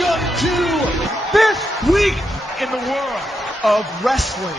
Welcome to this week in the world of wrestling.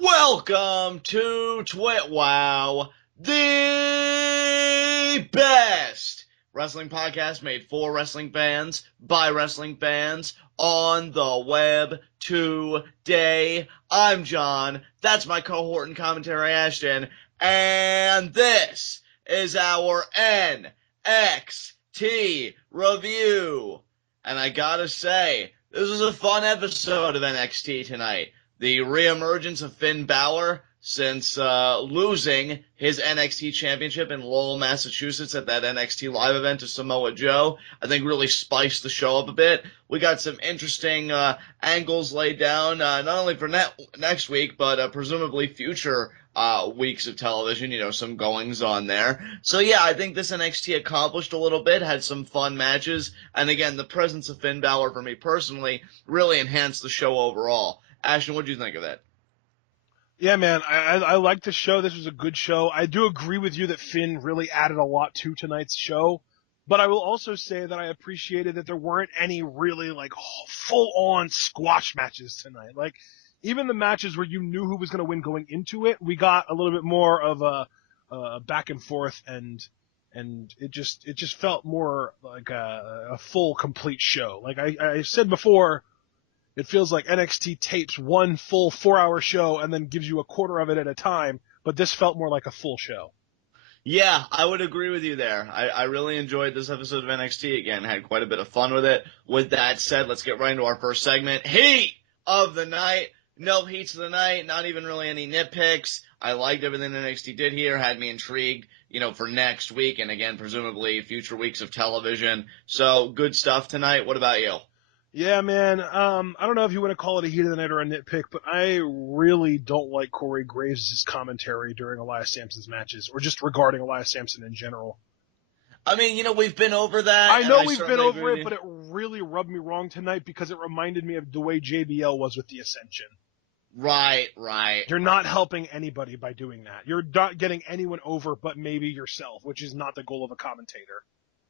Welcome to TWitWoW, the best wrestling podcast made for wrestling fans, by wrestling fans, on the web today. I'm John, that's my cohort and commentary Ashton, and this is our NXT review. And I gotta say, this was a fun episode of NXT tonight. The reemergence of Finn Balor since losing his NXT championship in Lowell, Massachusetts at that NXT live event to Samoa Joe, I think really spiced the show up a bit. We got some interesting angles laid down, not only for next week, but presumably future weeks of television, you know, some goings on there. So yeah, I think this NXT accomplished a little bit, had some fun matches, and again, the presence of Finn Balor for me personally really enhanced the show overall. Ashton, what do you think of that? Yeah, man, I like the show. This was a good show. I do agree with you that Finn really added a lot to tonight's show, but I will also say that I appreciated that there weren't any really, like, full-on squash matches tonight. Like, even the matches where you knew who was going to win going into it, we got a little bit more of a back and forth, and it just felt more like a full, complete show. Like I said before, it feels like NXT tapes one full 4-hour show and then gives you a quarter of it at a time, but this felt more like a full show. Yeah, I would agree with you there. I really enjoyed this episode of NXT again, had quite a bit of fun with it. With that said, let's get right into our first segment. Heat of the night. No heats of the night, not even really any nitpicks. I liked everything NXT did here, had me intrigued, you know, for next week and again, presumably future weeks of television. So, good stuff tonight. What about you? Yeah, man. I don't know if you want to call it a heat of the night or a nitpick, but I really don't like Corey Graves' commentary during Elias Samson's matches, or just regarding Elias Samson in general. I mean, you know, we've been over that. I know we've been over it, but it really rubbed me wrong tonight because it reminded me of the way JBL was with the Ascension. Right. You're not helping anybody by doing that. You're not getting anyone over but maybe yourself, which is not the goal of a commentator.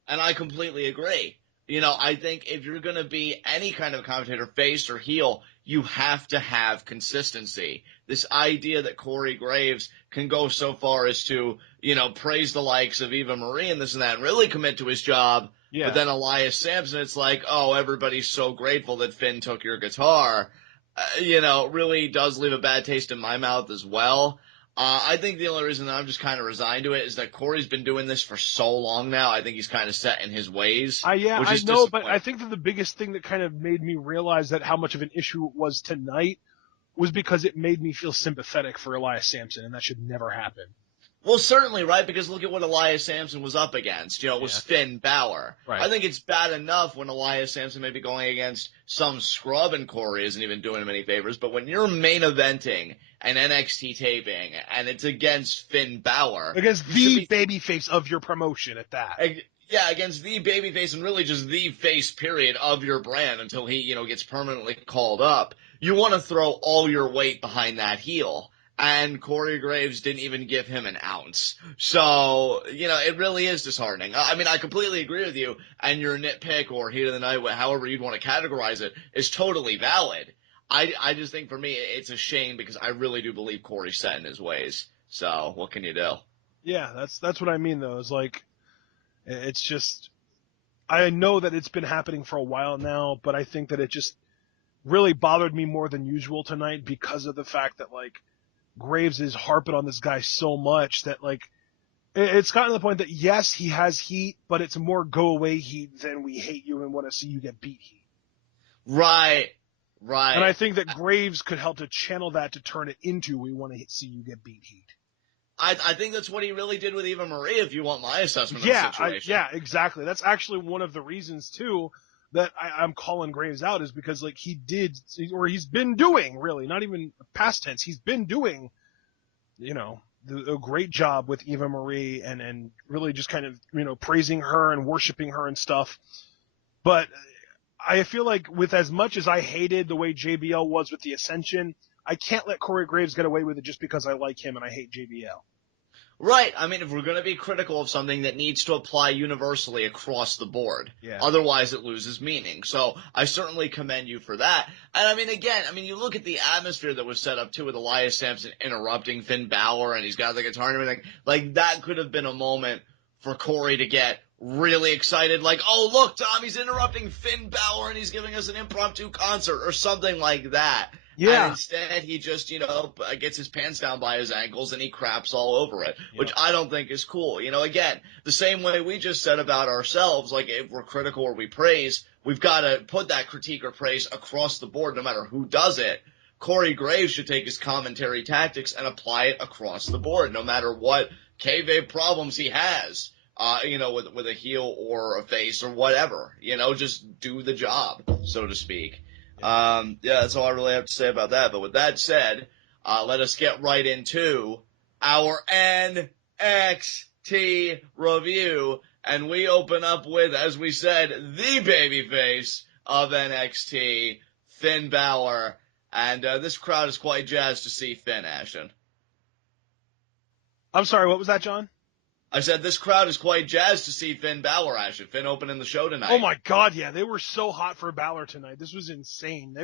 And I completely agree. You know, I think if you're going to be any kind of commentator, face or heel, you have to have consistency. This idea that Corey Graves can go so far as to, you know, praise the likes of Eva Marie and this and that and really commit to his job. Yeah. But then Elias Samson, it's like, oh, everybody's so grateful that Finn took your guitar. You know, really does leave a bad taste in my mouth as well. I think the only reason that I'm just kind of resigned to it is that Corey's been doing this for so long now. I think he's kind of set in his ways. I know, but I think that the biggest thing that kind of made me realize that how much of an issue it was tonight was because it made me feel sympathetic for Elias Samson, and that should never happen. Well, certainly, right? Because look at what Elias Samson was up against. You know, it was Finn Balor. Right. I think it's bad enough when Elias Samson may be going against some scrub and Corey isn't even doing him any favors. But when you're main eventing an NXT taping and it's against Finn Balor. Against the babyface of your promotion at that. Yeah, against the babyface and really just the face, period, of your brand until he, you know, gets permanently called up. You want to throw all your weight behind that heel. And Corey Graves didn't even give him an ounce. So, you know, it really is disheartening. I mean, I completely agree with you, and your nitpick or heat of the night, however you'd want to categorize it, is totally valid. I just think for me, it's a shame because I really do believe Corey's set in his ways. So, what can you do? Yeah, that's what I mean, though. It's like, it's just, I know that it's been happening for a while now, but I think that it just really bothered me more than usual tonight because of the fact that, like, Graves is harping on this guy so much that, like, it's gotten to the point that, yes, he has heat, but it's more go-away heat than we hate you and want to see you get beat heat. Right. And I think that Graves could help to channel that to turn it into we want to see you get beat heat. I think that's what he really did with Eva Marie, if you want my assessment of the situation. Yeah, exactly. That's actually one of the reasons, too, that I'm calling Graves out is because, like, he's been doing, really, not even past tense, he's been doing, you know, a great job with Eva Marie and really just kind of, you know, praising her and worshiping her and stuff. But I feel like with as much as I hated the way JBL was with the Ascension, I can't let Corey Graves get away with it just because I like him and I hate JBL. Right. I mean, if we're going to be critical of something, that needs to apply universally across the board. Yeah. Otherwise, it loses meaning. So I certainly commend you for that. And I mean, again, you look at the atmosphere that was set up, too, with Elias Samson interrupting Finn Balor, and he's got the guitar and everything. Like, that could have been a moment for Corey to get really excited. Like, oh, look, Tom, he's interrupting Finn Balor, and he's giving us an impromptu concert or something like that. Yeah. And instead, he just, gets his pants down by his ankles and he craps all over it, which I don't think is cool. Again, the same way we just said about ourselves, like if we're critical or we praise, we've got to put that critique or praise across the board no matter who does it. Corey Graves should take his commentary tactics and apply it across the board no matter what kayfabe problems he has, with a heel or a face or whatever. Just do the job, so to speak. That's all I really have to say about that. But with that said, let us get right into our NXT review. And we open up with, as we said, the babyface of NXT, Finn Balor. And this crowd is quite jazzed to see Finn, Ashton. I'm sorry, what was that, John? I said this crowd is quite jazzed to see Finn Balor, Ashton. Finn opening the show tonight. Oh, my God, yeah. They were so hot for Balor tonight. This was insane.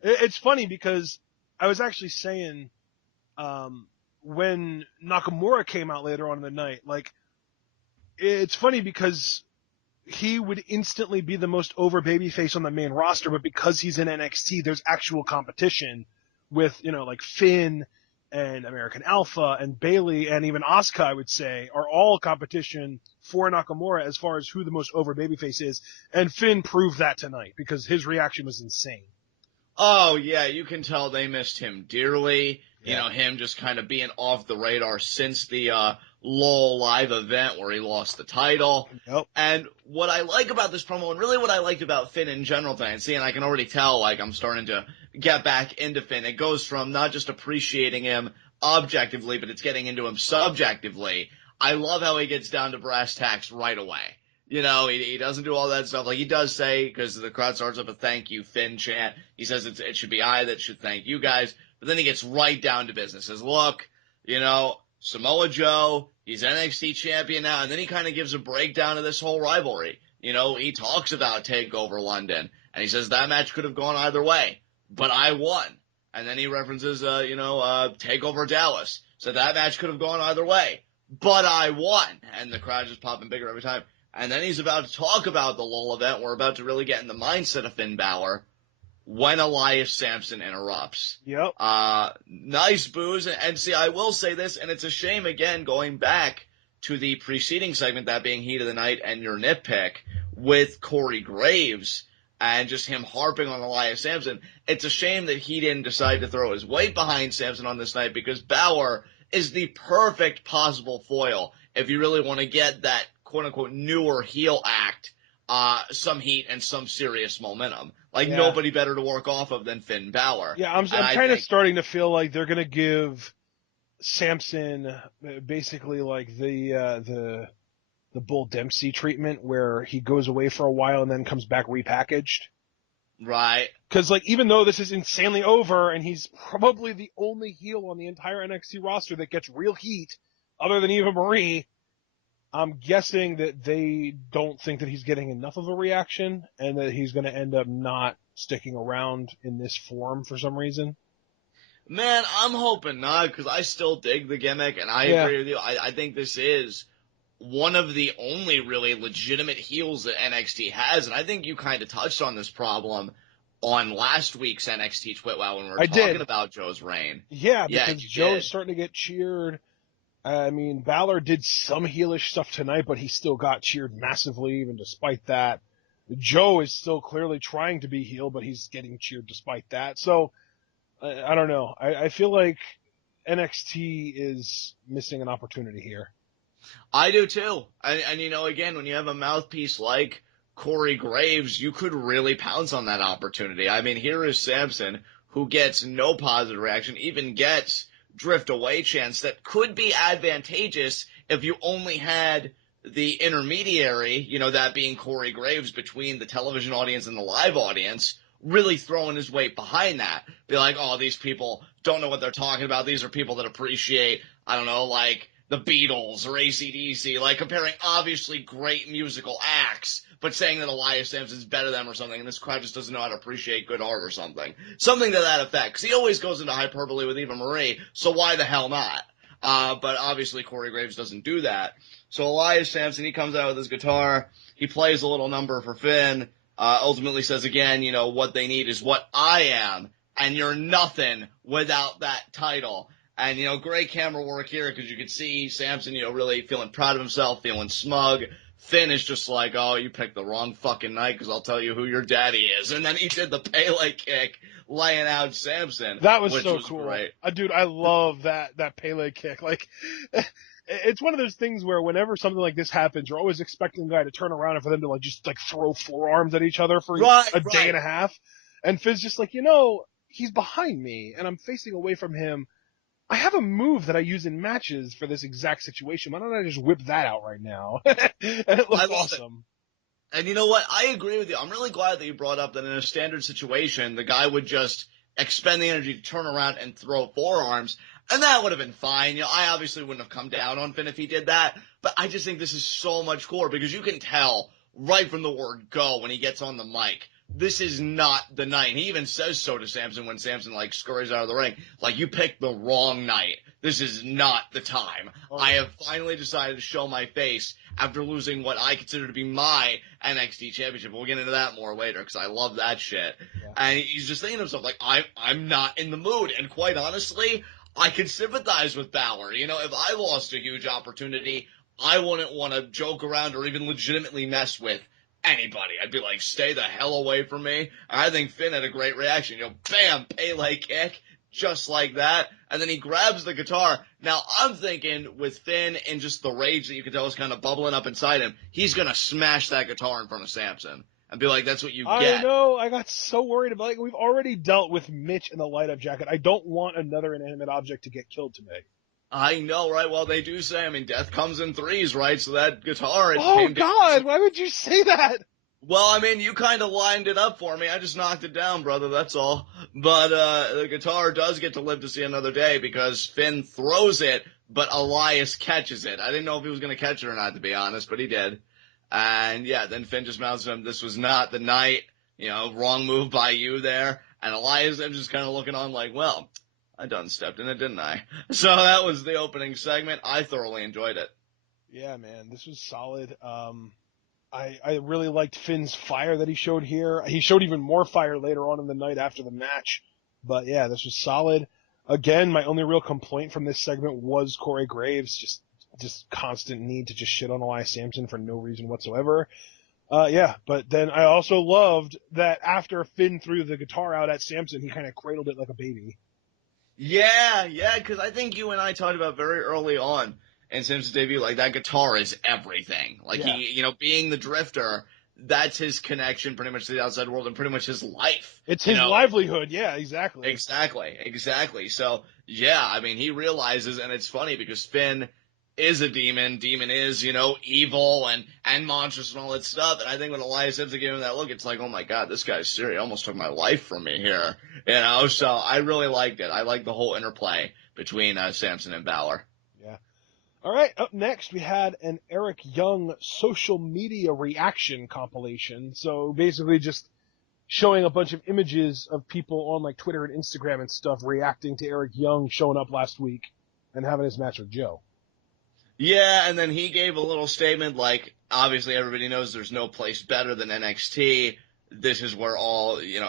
It's funny because I was actually saying when Nakamura came out later on in the night, like, it's funny because he would instantly be the most over babyface on the main roster, but because he's in NXT, there's actual competition with, like Finn and American Alpha and Bayley and even Asuka, I would say, are all competition for Nakamura as far as who the most over babyface is. And Finn proved that tonight because his reaction was insane. Oh, yeah, you can tell they missed him dearly. Yeah. Him just kind of being off the radar since the LOL live event where he lost the title. Yep. And what I like about this promo, and really what I liked about Finn in general tonight, and I can already tell, like, I'm starting to get back into Finn. It goes from not just appreciating him objectively, but it's getting into him subjectively. I love how he gets down to brass tacks right away. He doesn't do all that stuff. Like, he does say, because the crowd starts up a thank you Finn chant, he says it should be I that should thank you guys. But then he gets right down to business. Says, look, Samoa Joe, he's NXT champion now. And then he kind of gives a breakdown of this whole rivalry. He talks about TakeOver London. And he says that match could have gone either way. But I won. And then he references, TakeOver Dallas. So that match could have gone either way. But I won. And the crowd just popping bigger every time. And then he's about to talk about the LOL event. We're about to really get in the mindset of Finn Balor when Elias Samson interrupts. Yep. Nice boos. And see, I will say this, and it's a shame, again, going back to the preceding segment, that being Heat of the Night and your nitpick, with Corey Graves and just him harping on Elias Samson. It's a shame that he didn't decide to throw his weight behind Samson on this night, because Balor is the perfect possible foil if you really want to get that quote-unquote newer heel act some heat and some serious momentum. Like, nobody better to work off of than Finn Balor. Yeah, I'm kind of starting to feel like they're going to give Samson basically like the Bull Dempsey treatment, where he goes away for a while and then comes back repackaged. Right. Because, like, even though this is insanely over and he's probably the only heel on the entire NXT roster that gets real heat, other than Eva Marie, I'm guessing that they don't think that he's getting enough of a reaction and that he's going to end up not sticking around in this form for some reason. Man, I'm hoping not, because I still dig the gimmick, and I agree with you. I think this is one of the only really legitimate heels that NXT has, and I think you kind of touched on this problem on last week's NXT TWitWoW when we were talking about Joe's reign. Yeah, because Joe's starting to get cheered. I mean, Balor did some heelish stuff tonight, but he still got cheered massively, even despite that. Joe is still clearly trying to be heel, but he's getting cheered despite that. So, I don't know. I feel like NXT is missing an opportunity here. I do too. And again, when you have a mouthpiece like Corey Graves, you could really pounce on that opportunity. I mean, here is Samson, who gets no positive reaction, even gets drift away chance that could be advantageous if you only had the intermediary, that being Corey Graves, between the television audience and the live audience, really throwing his weight behind that. Be like, oh, these people don't know what they're talking about. These are people that appreciate, I don't know, like the Beatles or AC/DC, like comparing obviously great musical acts, but saying that Elias Samson's better than them or something, and this crowd just doesn't know how to appreciate good art or something. Something to that effect, because he always goes into hyperbole with Eva Marie, so why the hell not? But obviously Corey Graves doesn't do that. So Elias Samson, he comes out with his guitar, he plays a little number for Finn, ultimately says again, what they need is what I am, and you're nothing without that title. And, great camera work here, because you could see Samson, really feeling proud of himself, feeling smug. Finn is just like, oh, you picked the wrong fucking night, because I'll tell you who your daddy is. And then he did the Pele kick, laying out Samson. That was which so was cool. Great. Dude, I love that Pele kick. Like, it's one of those things where whenever something like this happens, you're always expecting the guy to turn around and for them to just throw forearms at each other for a day and a half. And Finn's just like, he's behind me and I'm facing away from him. I have a move that I use in matches for this exact situation. Why don't I just whip that out right now? And it looks awesome. And you know what? I agree with you. I'm really glad that you brought up that in a standard situation, the guy would just expend the energy to turn around and throw forearms, and that would have been fine. I obviously wouldn't have come down on Finn if he did that, but I just think this is so much cooler because you can tell right from the word go when he gets on the mic. This is not the night. And he even says so to Samson when Samson, scurries out of the ring. You picked the wrong night. This is not the time. Oh, I have finally decided to show my face after losing what I consider to be my NXT championship. We'll get into that more later because I love that shit. Yeah. And he's just thinking to himself, I'm not in the mood. And quite honestly, I can sympathize with Balor. If I lost a huge opportunity, I wouldn't want to joke around or even legitimately mess with anybody. I'd be like, stay the hell away from me. And I think Finn had a great reaction. Bam, Pele kick, just like that. And then he grabs the guitar. Now, I'm thinking with Finn and just the rage that you can tell is kind of bubbling up inside him, he's going to smash that guitar in front of Samson and be like, that's what you get. I know. I got so worried about we've already dealt with Mitch in the light-up jacket. I don't want another inanimate object to get killed today. I know, right? Well, they do say, death comes in threes, right? So that guitar, Oh, God, why would you say that? Well, you kind of lined it up for me. I just knocked it down, brother, that's all. But the guitar does get to live to see another day because Finn throws it, but Elias catches it. I didn't know if he was going to catch it or not, to be honest, but he did. And, yeah, then Finn just mouths to him, this was not the night, wrong move by you there. And Elias is just kind of looking on like, well, I done stepped in it, didn't I? So that was the opening segment. I thoroughly enjoyed it. Yeah, man, this was solid. I really liked Finn's fire that he showed here. He showed even more fire later on in the night after the match. But yeah, this was solid. Again, my only real complaint from this segment was Corey Graves, just constant need to just shit on Elias Samson for no reason whatsoever. But then I also loved that after Finn threw the guitar out at Samson, he kind of cradled it like a baby. Yeah, because I think you and I talked about very early on in Samson's debut, that guitar is everything. He, being the drifter, that's his connection pretty much to the outside world and pretty much his life. It's his livelihood, yeah, exactly. Exactly. So, yeah, he realizes, and it's funny because Finn is a demon. Demon is, evil and monstrous and all that stuff. And I think when Elias Samson gave him that look, it's like, oh my God, this guy's serious. He almost took my life from me here. So I really liked it. I liked the whole interplay between Samson and Balor. Yeah. All right, up next we had an Eric Young social media reaction compilation. So basically just showing a bunch of images of people on Twitter and Instagram and stuff reacting to Eric Young showing up last week and having his match with Joe. Yeah, and then he gave a little statement obviously everybody knows there's no place better than NXT. This is where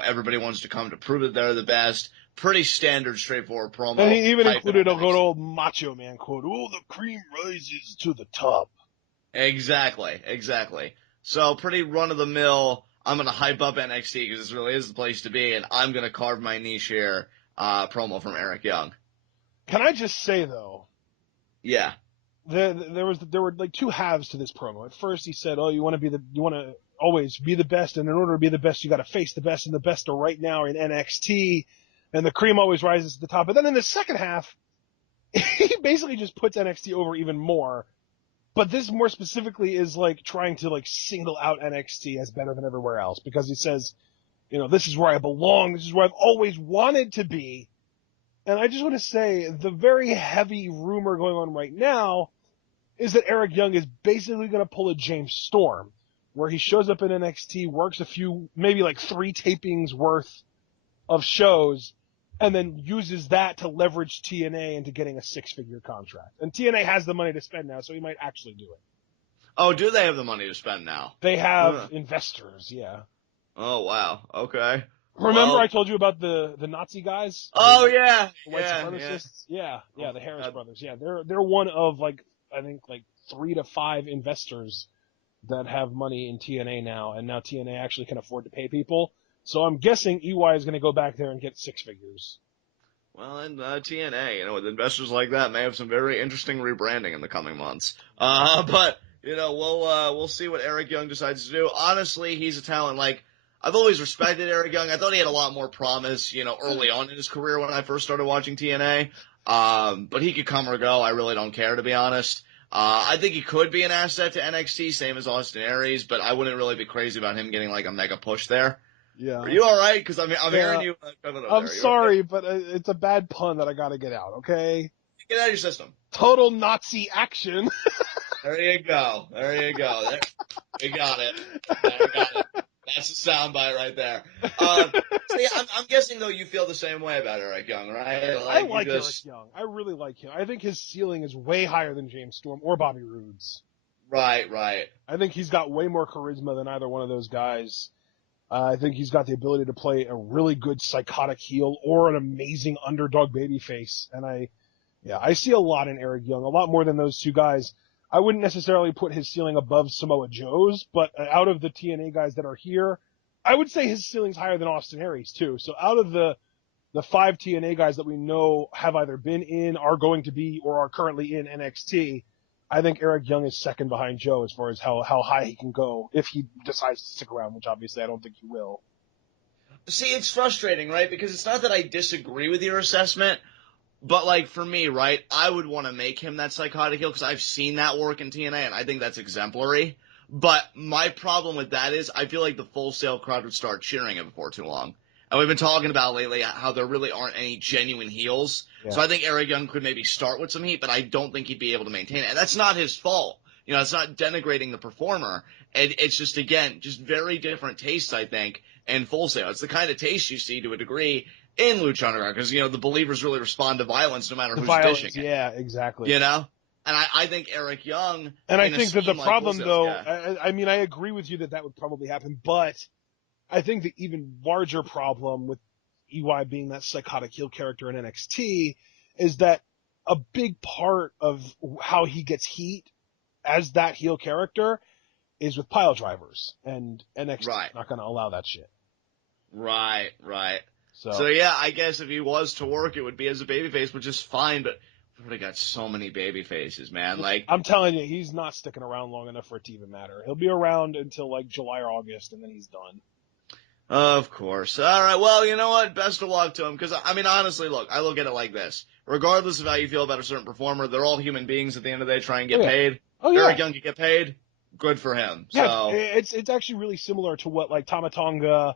everybody wants to come to prove that they're the best. Pretty standard, straightforward promo. And he even included a good old Macho Man quote, "Oh, the cream rises to the top." Exactly. So pretty run-of-the-mill, I'm going to hype up NXT because this really is the place to be, and I'm going to carve my niche here, promo from Eric Young. Can I just say, though? Yeah. There were two halves to this promo. At first he said, "Oh, you want to always be the best, and in order to be the best, you got to face the best, and the best are right now in NXT, and the cream always rises to the top." But then in the second half, he basically just puts NXT over even more. But this more specifically is trying to single out NXT as better than everywhere else because he says, this is where I belong. This is where I've always wanted to be. And I just want to say, the very heavy rumor going on right now is that Eric Young is basically going to pull a James Storm, where he shows up in NXT, works a few, maybe like 3 tapings worth of shows, and then uses that to leverage TNA into getting a 6-figure contract. And TNA has the money to spend now, so he might actually do it. Oh, do they have the money to spend now? They have investors, yeah. Oh, wow. Okay. Remember I told you about the Nazi guys? Oh, yeah. The white supremacists? Yeah, the Harris brothers. Yeah, they're one of, like, I think, like 3 to 5 investors that have money in TNA now, and now TNA actually can afford to pay people. So I'm guessing EY is going to go back there and get 6 figures. Well, and TNA, with investors like that, may have some very interesting rebranding in the coming months. But we'll see what Eric Young decides to do. Honestly, he's a talent. Like, I've always respected Eric Young. I thought he had a lot more promise, early on in his career when I first started watching TNA. But he could come or go. I really don't care, to be honest. I think he could be an asset to NXT, same as Austin Aries, but I wouldn't really be crazy about him getting like a mega push there. Yeah. Are you all right? Because I'm hearing you. I'm sorry, but it's a bad pun that I got to get out. Okay. Get out of your system. Total Nazi action. There you go. We got it. We got it. That's the soundbite right there. So yeah, I'm guessing though you feel the same way about Eric Young, right? I like Eric Young. I really like him. I think his ceiling is way higher than James Storm or Bobby Roode's. Right. I think he's got way more charisma than either one of those guys. I think he's got the ability to play a really good psychotic heel or an amazing underdog babyface. And I see a lot in Eric Young, a lot more than those 2 guys. I wouldn't necessarily put his ceiling above Samoa Joe's, but out of the TNA guys that are here, I would say his ceiling's higher than Austin Aries too. So out of the 5 TNA guys that we know have either been in, are going to be, or are currently in NXT, I think Eric Young is second behind Joe as far as how high he can go if he decides to stick around, which obviously I don't think he will. See, it's frustrating, right? Because it's not that I disagree with your assessment, but like for me, right, I would want to make him that psychotic heel because I've seen that work in TNA and I think that's exemplary. But my problem with that is I feel like the Full Sail crowd would start cheering him before too long. And we've been talking about lately how there really aren't any genuine heels. Yeah. So I think Eric Young could maybe start with some heat, but I don't think he'd be able to maintain it. And that's not his fault. It's not denigrating the performer. And it's just, again, just very different tastes, I think, in Full Sail. It's the kind of taste you see to a degree in Lucha Underground because, the believers really respond to violence no matter who's dishing it. Yeah, exactly. And I think Eric Young... And I think that the problem, though, I mean, I agree with you that would probably happen, but I think the even larger problem with EY being that psychotic heel character in NXT is that a big part of how he gets heat as that heel character is with pile drivers, and NXT is not going to allow that shit. Right. So yeah, I guess if he was to work, it would be as a babyface, which is fine, but we've already got so many baby faces, man. Like, I'm telling you, he's not sticking around long enough for it to even matter. He'll be around until like July or August, and then he's done. Of course. All right. Well, you know what? Best of luck to him. Because, I mean, honestly, look, I look at it like this. Regardless of how you feel about a certain performer, they're all human beings at the end of the day trying to get paid. Oh, yeah. Eric Young can get paid. Good for him. Yeah, so it's actually really similar to what, like, Tama Tonga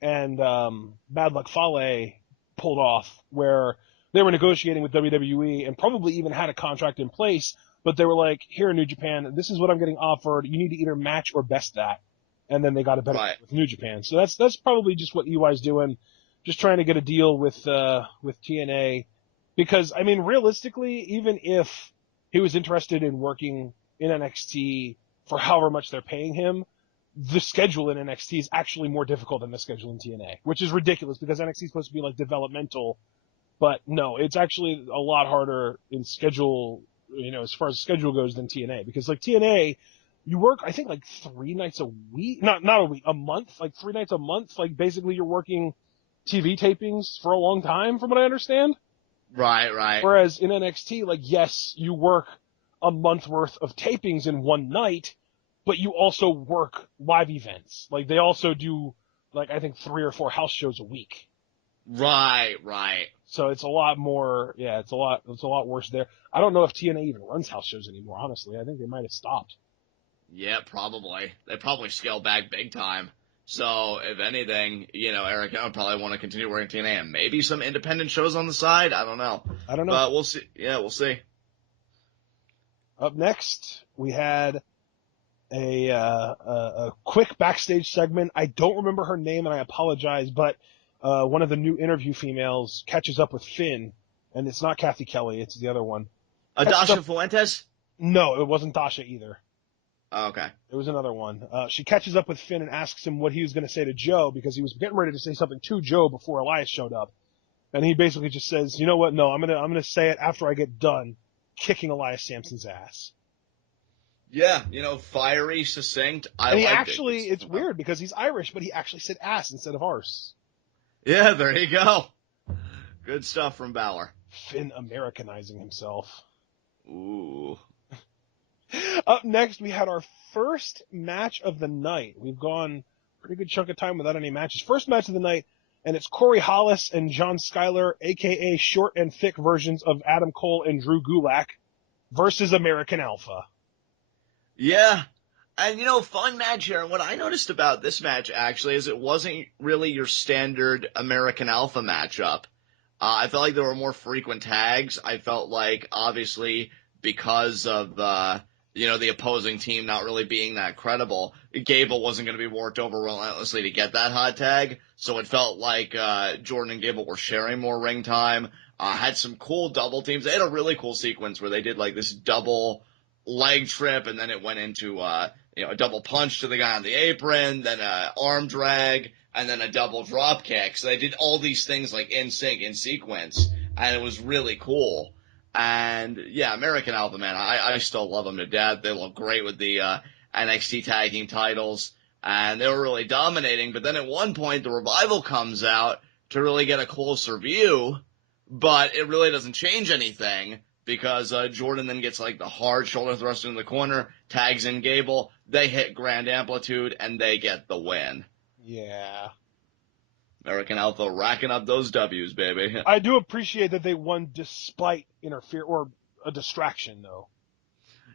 and Bad Luck Fale pulled off, where they were negotiating with WWE and probably even had a contract in place, but they were like, here in New Japan, this is what I'm getting offered. You need to either match or best that. And then they got a better with New Japan. So that's probably just what EY's doing, just trying to get a deal with TNA. Because, I mean, realistically, even if he was interested in working in NXT for however much they're paying him, the schedule in NXT is actually more difficult than the schedule in TNA, which is ridiculous because NXT is supposed to be like developmental. But no, it's actually a lot harder in schedule, as far as schedule goes than TNA. Because like TNA, you work, I think, like 3 nights a week. Not a week, a month. Like 3 nights a month. Like, basically, you're working TV tapings for a long time, from what I understand. Right. Whereas in NXT, like, yes, you work a month worth of tapings in one night, but you also work live events. Like, they also do, like, I think 3 or 4 house shows a week. Right. So it's a lot more, it's a lot worse there. I don't know if TNA even runs house shows anymore, honestly. I think they might have stopped. Yeah, probably. They probably scaled back big time. So if anything, Eric would probably want to continue working TNA and maybe some independent shows on the side. I don't know. But we'll see. Yeah, we'll see. Up next, we had a quick backstage segment. I don't remember her name, and I apologize, but one of the new interview females catches up with Finn, and it's not Cathy Kelley, it's the other one. Dasha Fuentes? No, it wasn't Dasha either. Oh, okay. It was another one. She catches up with Finn and asks him what he was going to say to Joe, because he was getting ready to say something to Joe before Elias showed up. And he basically just says, you know what, no, I'm gonna say it after I get done kicking Elias Samson's ass. Yeah, fiery, succinct. It's weird because he's Irish, but he actually said ass instead of arse. Yeah, there you go. Good stuff from Balor. Finn Americanizing himself. Ooh. Up next, we had our first match of the night. We've gone a pretty good chunk of time without any matches. First match of the night, and it's Corey Hollis and John Skyler, a.k.a. short and thick versions of Adam Cole and Drew Gulak, versus American Alpha. Yeah. And, fun match here. And what I noticed about this match, actually, is it wasn't really your standard American Alpha matchup. I felt like there were more frequent tags. I felt like, obviously, because of, the opposing team not really being that credible, Gable wasn't going to be worked over relentlessly to get that hot tag. So it felt like Jordan and Gable were sharing more ring time. Had some cool double teams. They had a really cool sequence where they did, like, this double leg trip, and then it went into a double punch to the guy on the apron, then a arm drag, and then a double drop kick. So they did all these things like in sync, in sequence, and it was really cool. And yeah, American Alpha, man, I still love them to death. They look great with the NXT tag team titles, and they were really dominating. But then at one point, the Revival comes out to really get a closer view, but it really doesn't change anything. Because Jordan then gets like the hard shoulder thrust in the corner, tags in Gable, they hit Grand Amplitude, and they get the win. Yeah. American Alpha racking up those W's, baby. I do appreciate that they won despite or a distraction, though.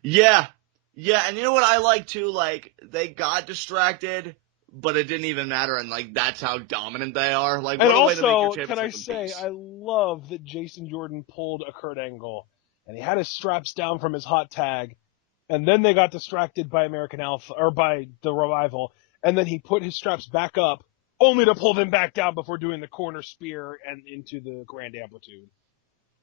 Yeah. Yeah, and you know what I like, too? Like, they got distracted, but it didn't even matter, and, like, that's how dominant they are. Like, what a way to make your championship can I say, I love that Jason Jordan pulled a Kurt Angle, and he had his straps down from his hot tag, and then they got distracted by American Alpha, or by the Revival, and then he put his straps back up, only to pull them back down before doing the corner spear and into the Grand Amplitude.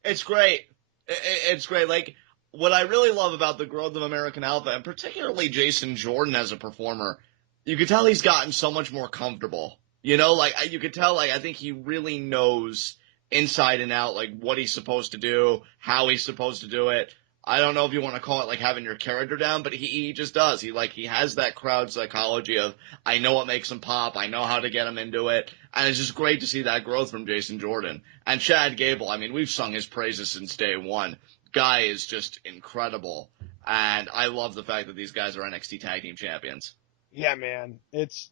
It's great. It's great. Like, what I really love about the growth of American Alpha, and particularly Jason Jordan as a performer, you could tell he's gotten so much more comfortable. You could tell, I think he really knows inside and out, what he's supposed to do, how he's supposed to do it. I don't know if you want to call it, having your character down, but he just does. He has that crowd psychology of, I know what makes him pop, I know how to get him into it, and it's just great to see that growth from Jason Jordan. And Chad Gable, I mean, we've sung his praises since day one. Guy is just incredible, and I love the fact that these guys are NXT Tag Team Champions. Yeah, man. It's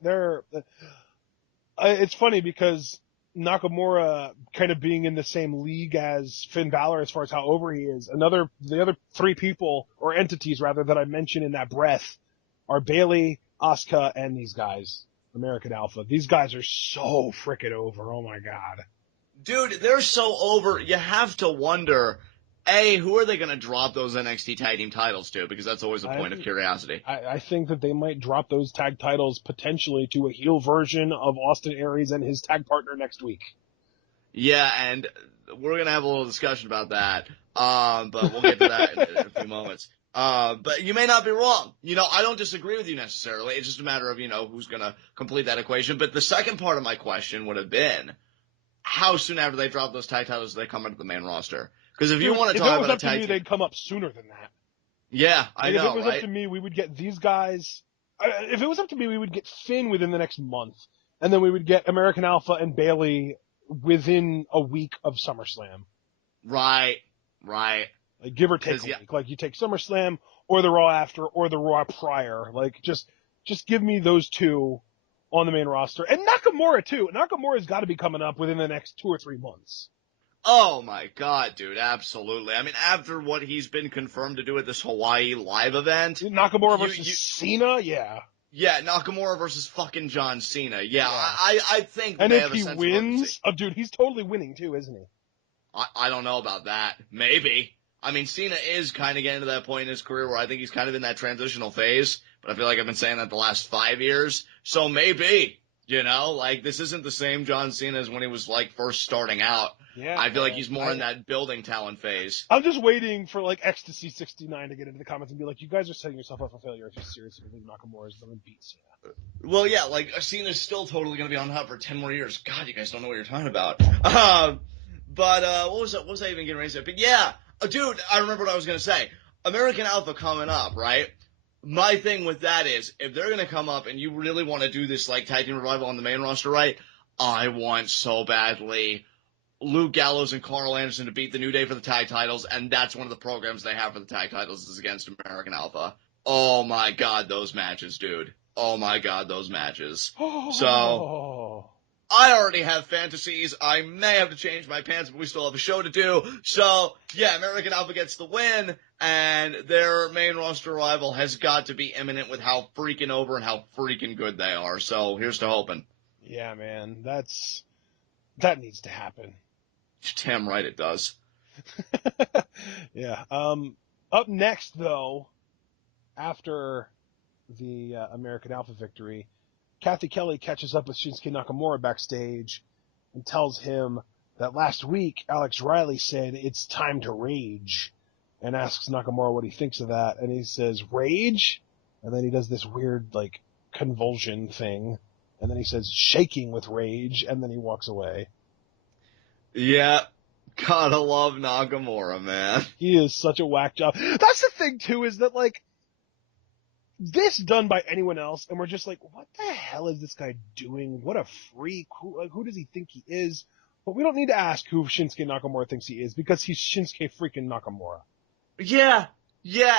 funny because Nakamura kind of being in the same league as Finn Balor as far as how over he is. The other three people, or entities rather, that I mentioned in that breath are Bayley, Asuka, and these guys, American Alpha. These guys are so frickin' over. Oh my god. Dude, they're so over. You have to wonder, A, who are they going to drop those NXT Tag Team titles to? Because that's always a point of curiosity. I think that they might drop those tag titles potentially to a heel version of Austin Aries and his tag partner next week. Yeah, and we're going to have a little discussion about that, but we'll get to that in a few moments. But you may not be wrong. I don't disagree with you necessarily. It's just a matter of, who's going to complete that equation. But the second part of my question would have been, how soon after they drop those tag titles do they come into the main roster? Because if you want to talk about a tag team... If it was up to me, they'd come up sooner than that. Yeah, I know, If it was up to me, we would get these guys... If it was up to me, we would get Finn within the next month. And then we would get American Alpha and Bayley within a week of SummerSlam. Right. Give or take a week. You take SummerSlam, or the Raw after, or the Raw prior. Just give me those two on the main roster. And Nakamura, too. Nakamura's got to be coming up within the next 2 or 3 months. Oh my god, dude, absolutely. I mean, after what he's been confirmed to do at this Hawaii live event... Nakamura versus Cena? Yeah. Yeah, Nakamura versus fucking John Cena. Yeah. I think And they if have a he sense of urgency. wins, oh dude, he's totally winning too, isn't he? I don't know about that. Maybe. I mean, Cena is kind of getting to that point in his career where I think he's kind of in that transitional phase, but I feel like I've been saying that the last 5 years. So maybe, like, this isn't the same John Cena as when he was, like, first starting out. Yeah, I feel like he's more in that building talent phase. I'm just waiting for, like, Ecstasy 69 to get into the comments and be like, you guys are setting yourself up for failure if you seriously believe Nakamura is going to beat Cena. Well, yeah, like, Cena's still totally going to be on top for 10 more years. God, you guys don't know what you're talking about. But what was I even getting ready to say? But yeah, dude, I remember what I was going to say. American Alpha coming up, right? My thing with that is, if they're going to come up and you really want to do this, like, tag team revival on the main roster, right? I want so badly Luke Gallows and Carl Anderson to beat the New Day for the tag titles, and that's one of the programs they have for the tag titles is against American Alpha. Oh my god, those matches, dude. Oh my god, those matches. So, I already have fantasies. I may have to change my pants, but we still have a show to do. So, yeah, American Alpha gets the win, and their main roster rival has got to be imminent with how freaking over and how freaking good they are. So, here's to hoping. Yeah, man, that needs to happen. Damn right it does. Yeah. Up next, though, after the American Alpha victory, Cathy Kelley catches up with Shinsuke Nakamura backstage and tells him that last week Alex Riley said it's time to rage, and asks Nakamura what he thinks of that, and he says, rage? And then he does this weird, like, convulsion thing, and then he says, shaking with rage, and then he walks away. Yeah, gotta love Nakamura, man. He is such a whack job. That's the thing, too, is that, like, this done by anyone else, and we're just like, what the hell is this guy doing? What a freak. Who does he think he is? But we don't need to ask who Shinsuke Nakamura thinks he is, because he's Shinsuke freaking Nakamura. Yeah,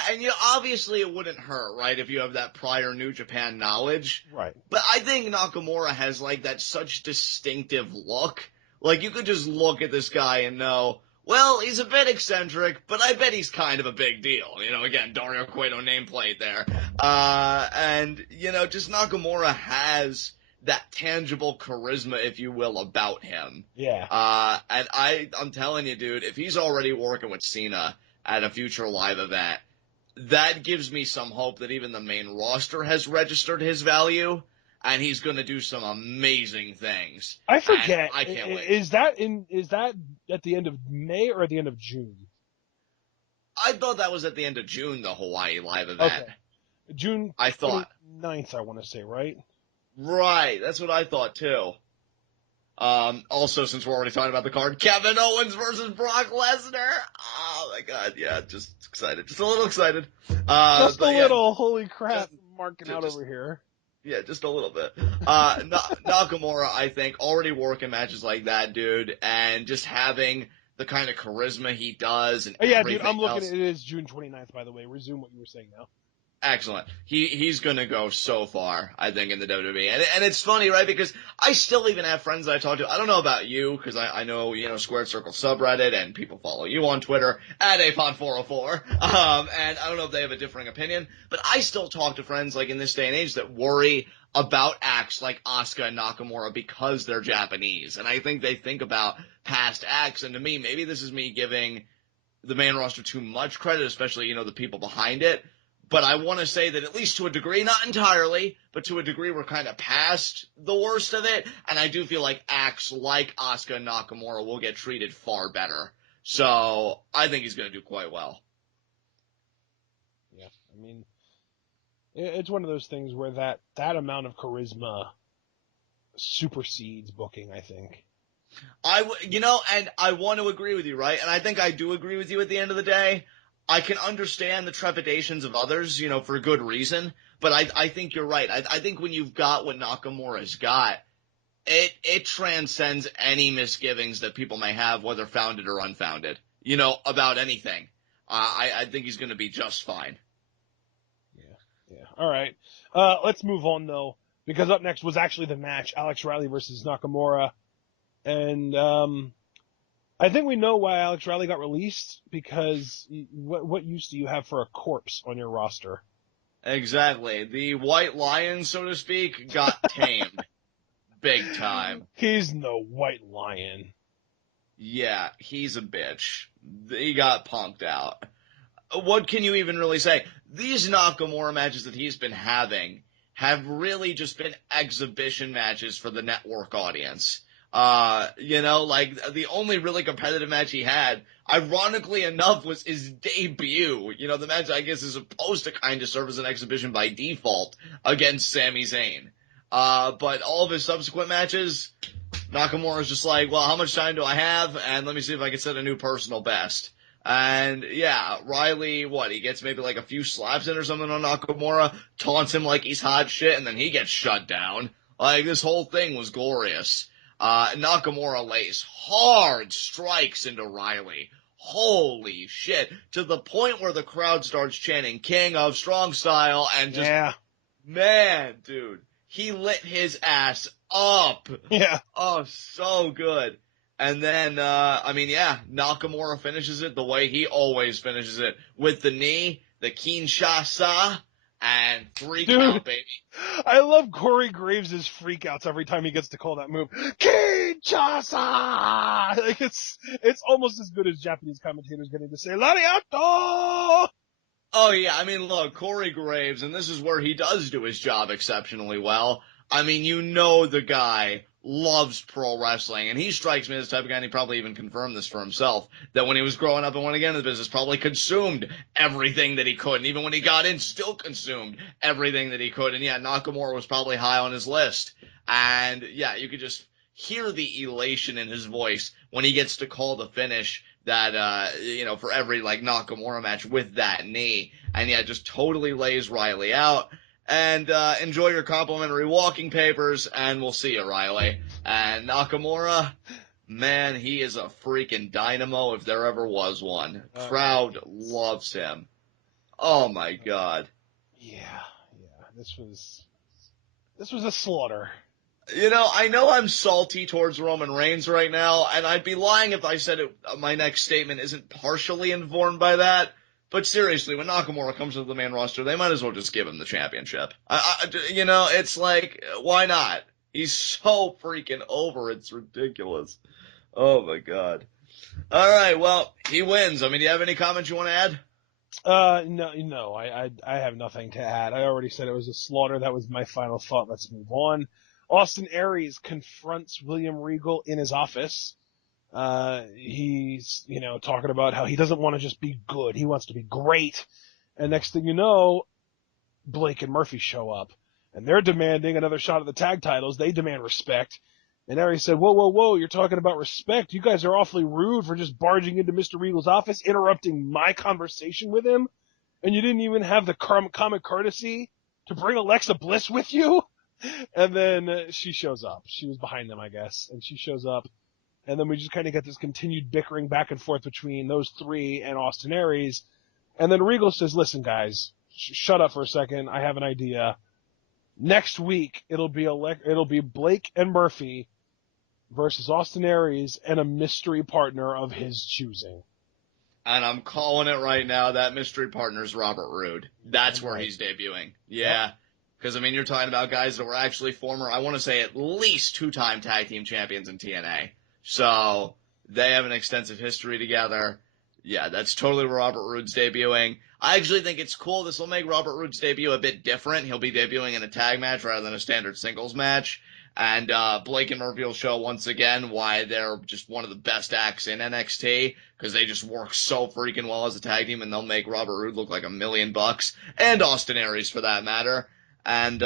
and obviously it wouldn't hurt, right, if you have that prior New Japan knowledge. Right. But I think Nakamura has, like, that such distinctive look. Like, you could just look at this guy and know, well, he's a bit eccentric, but I bet he's kind of a big deal. Again, Dario Cueto nameplate there. And, just Nakamura has that tangible charisma, if you will, about him. Yeah. And I'm telling you, dude, if he's already working with Cena at a future live event, that gives me some hope that even the main roster has registered his value, and he's going to do some amazing things. I forget. I can't wait. Is that at the end of May or at the end of June? I thought that was at the end of June, the Hawaii live event. Okay. June 29th, I want to say, right? Right. That's what I thought, too. Also, since we're already talking about the card, Kevin Owens versus Brock Lesnar. Oh my god, yeah, just excited. Just a little excited. Just a little, yeah, holy crap, marking out over here. Yeah, just a little bit. Nakamura, I think, already working matches like that, dude, and just having the kind of charisma he does and yeah, everything dude, I'm looking else. at it is June 29th, by the way. Resume what you were saying now. Excellent. He's gonna go so far, I think, in the WWE. And it's funny, right? Because I still even have friends that I talk to. I don't know about you, because I know, Squared Circle subreddit, and people follow you on Twitter, at APOD404. And I don't know if they have a differing opinion, but I still talk to friends, like, in this day and age that worry about acts like Asuka and Nakamura because they're Japanese. And I think they think about past acts, and to me, maybe this is me giving the main roster too much credit, especially, the people behind it. But I want to say that at least to a degree, not entirely, but to a degree, we're kind of past the worst of it. And I do feel like acts like Asuka and Nakamura will get treated far better. So I think he's going to do quite well. Yeah, I mean, it's one of those things where that amount of charisma supersedes booking, I think. And I want to agree with you, right? And I think I do agree with you at the end of the day. I can understand the trepidations of others, for good reason, but I think you're right. I think when you've got what Nakamura's got, it transcends any misgivings that people may have, whether founded or unfounded, about anything. I think he's going to be just fine. Yeah. All right. Let's move on, though, because up next was actually the match, Alex Riley versus Nakamura. And I think we know why Alex Riley got released, because what use do you have for a corpse on your roster? Exactly. The white lion, so to speak, got tamed. Big time. He's no white lion. Yeah, he's a bitch. He got punked out. What can you even really say? These Nakamura matches that he's been having have really just been exhibition matches for the network audience. Like the only really competitive match he had, ironically enough, was his debut. The match I guess is supposed to kind of serve as an exhibition by default against Sami Zayn. But all of his subsequent matches, Nakamura's just like, well, how much time do I have? And let me see if I can set a new personal best. And yeah, Riley, he gets maybe like a few slaps in or something on Nakamura, taunts him like he's hot shit, and then he gets shut down. Like, this whole thing was glorious. Nakamura lays hard strikes into Riley. Holy shit. To the point where the crowd starts chanting King of Strong Style, and just, man, dude, he lit his ass up. Yeah. Oh, so good. And then, Nakamura finishes it the way he always finishes it, with the knee, the Kinshasa, and 3 count, baby. I love Corey Graves' freakouts every time he gets to call that move. Kinshasa! Like, it's almost as good as Japanese commentators getting to say, Lariato! Oh, yeah, look, Corey Graves, and this is where he does do his job exceptionally well. The guy loves pro wrestling, and he strikes me as the type of guy, and he probably even confirmed this for himself, that when he was growing up and went again in the business, probably consumed everything that he could, and even when he got in, still consumed everything that he could, and yeah, Nakamura was probably high on his list, and yeah, you could just hear the elation in his voice when he gets to call the finish that, for every, Nakamura match with that knee, and yeah, just totally lays Riley out. And enjoy your complimentary walking papers, and we'll see you, Riley. And Nakamura, man, he is a freaking dynamo if there ever was one. Crowd loves him. Oh, my God. Yeah. This was a slaughter. I know I'm salty towards Roman Reigns right now, and I'd be lying if I said my next statement isn't partially informed by that. But seriously, when Nakamura comes to the main roster, they might as well just give him the championship. It's like, why not? He's so freaking over, it's ridiculous. Oh my God. Alright, well, he wins. Do you have any comments you want to add? No, I have nothing to add. I already said it was a slaughter. That was my final thought. Let's move on. Austin Aries confronts William Regal in his office. He's, talking about how he doesn't want to just be good. He wants to be great. And next thing you know, Blake and Murphy show up. And they're demanding another shot at the tag titles. They demand respect. And Aries said, whoa, you're talking about respect? You guys are awfully rude for just barging into Mr. Regal's office, interrupting my conversation with him. And you didn't even have the common courtesy to bring Alexa Bliss with you? And then she shows up. She was behind them, I guess. And she shows up. And then we just kind of get this continued bickering back and forth between those three and Austin Aries. And then Regal says, listen, guys, shut up for a second. I have an idea. Next week, it'll be Blake and Murphy versus Austin Aries and a mystery partner of his choosing. And I'm calling it right now. That mystery partner's Robert Roode. That's where he's debuting. Yeah. Because, you're talking about guys that were actually former, I want to say at least 2-time tag team champions in TNA. So, they have an extensive history together. Yeah, that's totally where Robert Roode's debuting. I actually think it's cool. This will make Robert Roode's debut a bit different. He'll be debuting in a tag match rather than a standard singles match. And Blake and Murphy will show once again why they're just one of the best acts in NXT, because they just work so freaking well as a tag team, and they'll make Robert Roode look like $1 million, and Austin Aries for that matter. And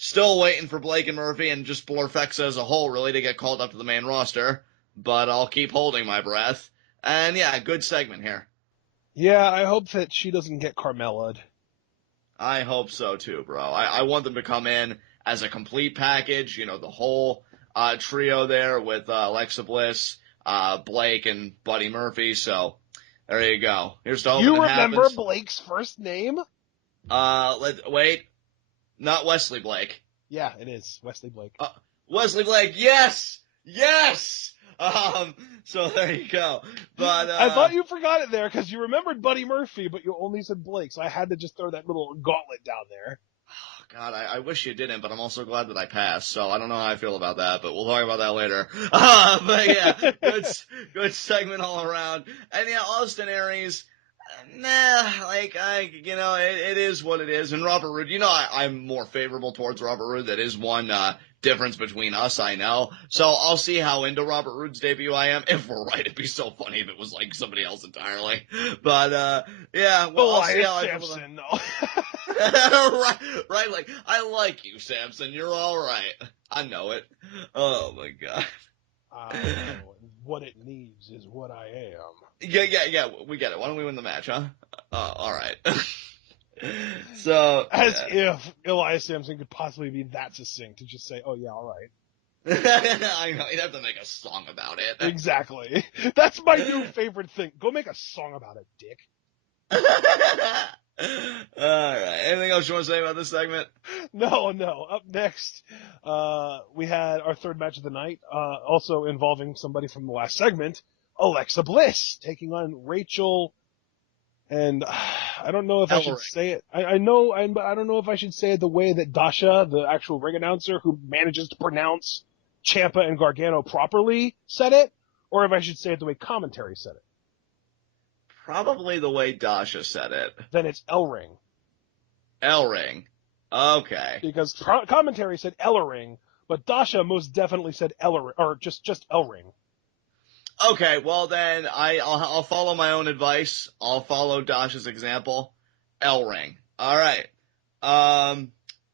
still waiting for Blake and Murphy and just Blurfexa as a whole, really, to get called up to the main roster. But I'll keep holding my breath. And yeah, good segment here. Yeah, I hope that she doesn't get Carmella'd. I hope so too, bro. I want them to come in as a complete package, the whole trio there with Alexa Bliss, Blake, and Buddy Murphy. So there you go. Here's to hoping You it remember happens. Blake's first name? Wait. Not Wesley Blake. Yeah, it is. Wesley Blake. Wesley Blake, yes! Yes! So there you go. But, I thought you forgot it there because you remembered Buddy Murphy, but you only said Blake, so I had to just throw that little gauntlet down there. God, I wish you didn't, but I'm also glad that I passed, so I don't know how I feel about that, but we'll talk about that later. But yeah, good segment all around. And yeah, Austin Aries, it is what it is. And Robert Roode, I'm more favorable towards Robert Roode. That is one, difference between us, I know. So I'll see how into Robert Roode's debut I am. If we're right, it'd be so funny if it was like somebody else entirely. But, yeah, well, I'll see how I feel about no. right, like, I like you, Samson. You're alright. I know it. Oh my god. What it needs is what I am. Yeah, we get it. Why don't we win the match, huh? Alright. So. As if Elias Samson could possibly be that succinct to just say, oh yeah, alright. I know, you'd have to make a song about it. Exactly. That's my new favorite thing. Go make a song about it, dick. Alright. Anything else you want to say about this segment? No. Up next, we had our third match of the night, also involving somebody from the last segment, Alexa Bliss, taking on Rachel, and I don't know if I should say it. I know, but I don't know if I should say it the way that Dasha, the actual ring announcer who manages to pronounce Ciampa and Gargano properly, said it, or if I should say it the way commentary said it. Probably the way Dasha said it. Then it's Ellering. Ellering. Okay. Because commentary said Ellering, but Dasha most definitely said Ellering, or just Ellering. Okay, well then I'll follow my own advice. I'll follow Dasha's example. Ellering. All right.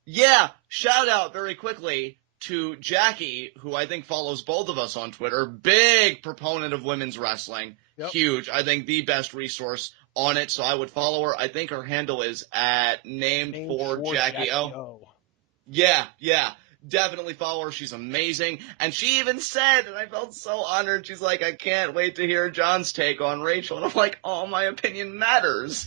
Yeah. Shout out very quickly to Jackie, who I think follows both of us on Twitter. Big proponent of women's wrestling. Yep. Huge. I think the best resource on it. So I would follow her. I think her handle is at named for Jackie O. Yeah. Definitely follow her. She's amazing. And she even said, and I felt so honored, she's like, I can't wait to hear John's take on Rachel. And I'm like, oh, my opinion matters.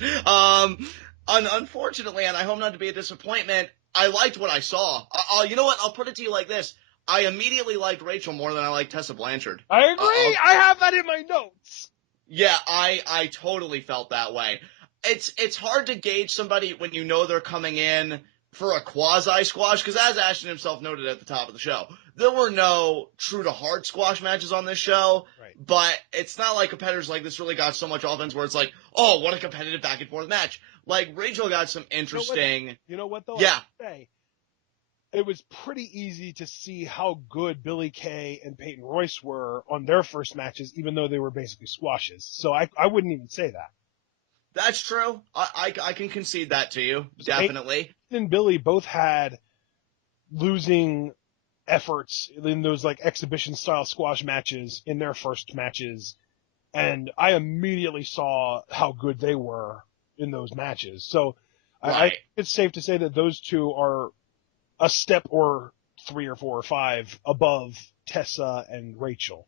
Unfortunately, and I hope not to be a disappointment, I liked what I saw. You know what? I'll put it to you like this. I immediately liked Rachel more than I liked Tessa Blanchard. I agree. I have that in my notes. Yeah, I totally felt that way. It's hard to gauge somebody when you know they're coming in for a quasi-squash, because as Ashton himself noted at the top of the show, there were no true-to-heart squash matches on this show, right. But it's not like competitors like this really got so much offense where it's like, oh, what a competitive back-and-forth match. Like, Rachel got some interesting... You know what, though? Yeah. It was pretty easy to see how good Billie Kay and Peyton Royce were on their first matches, even though they were basically squashes. So I wouldn't even say that. That's true. I can concede that to you, definitely. Peyton and Billie both had losing efforts in those like exhibition style squash matches in their first matches, and I immediately saw how good they were in those matches. So right. It's safe to say that those two are a step or 3 or 4 or 5 above Tessa and Rachel.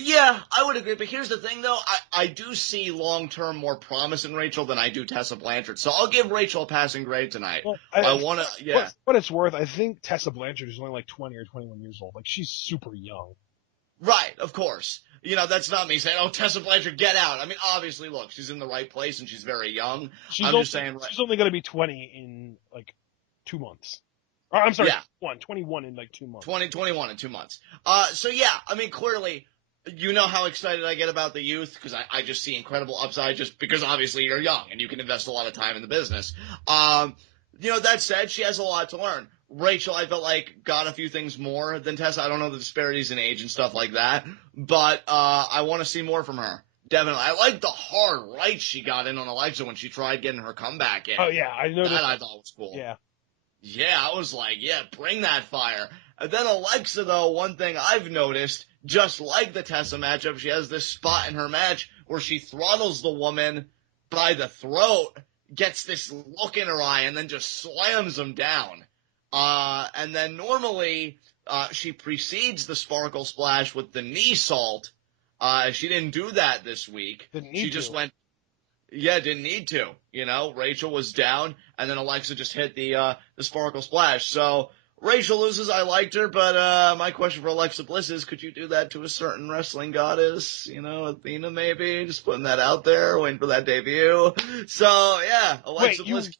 Yeah, I would agree, but here's the thing, though. I do see long-term more promise in Rachel than I do Tessa Blanchard, so I'll give Rachel a passing grade tonight. Well, I want to, yeah. What it's worth, I think Tessa Blanchard is only like 20 or 21 years old. Like, she's super young. Right, of course. That's not me saying, oh, Tessa Blanchard, get out. I mean, obviously, look, she's in the right place and she's very young. Just saying. She's only going to be 20 in, like, 2 months. Or, I'm sorry, yeah. 21 in, like, 2 months. 21 in 2 months. So, yeah, I mean, clearly... You know how excited I get about the youth, because I just see incredible upside just because obviously you're young and you can invest a lot of time in the business. That said, she has a lot to learn. Rachel, I felt like, got a few things more than Tessa. I don't know the disparities in age and stuff like that, but I want to see more from her. Definitely. I like the hard right she got in on Alexa when she tried getting her comeback in. Oh, yeah, I noticed. That I thought was cool. Yeah. Yeah, I was like, yeah, bring that fire. And then Alexa, though, one thing I've noticed, just like the Tessa matchup, she has this spot in her match where she throttles the woman by the throat, gets this look in her eye, and then just slams them down. And then normally, she precedes the Sparkle Splash with the knee salt. She didn't do that this week. She just went... Yeah, didn't need to. Rachel was down, and then Alexa just hit the Sparkle Splash. So Rachel loses, I liked her, but my question for Alexa Bliss is, could you do that to a certain wrestling goddess? You know, Athena maybe? Just putting that out there, waiting for that debut. So, yeah, Alexa Wait, Bliss.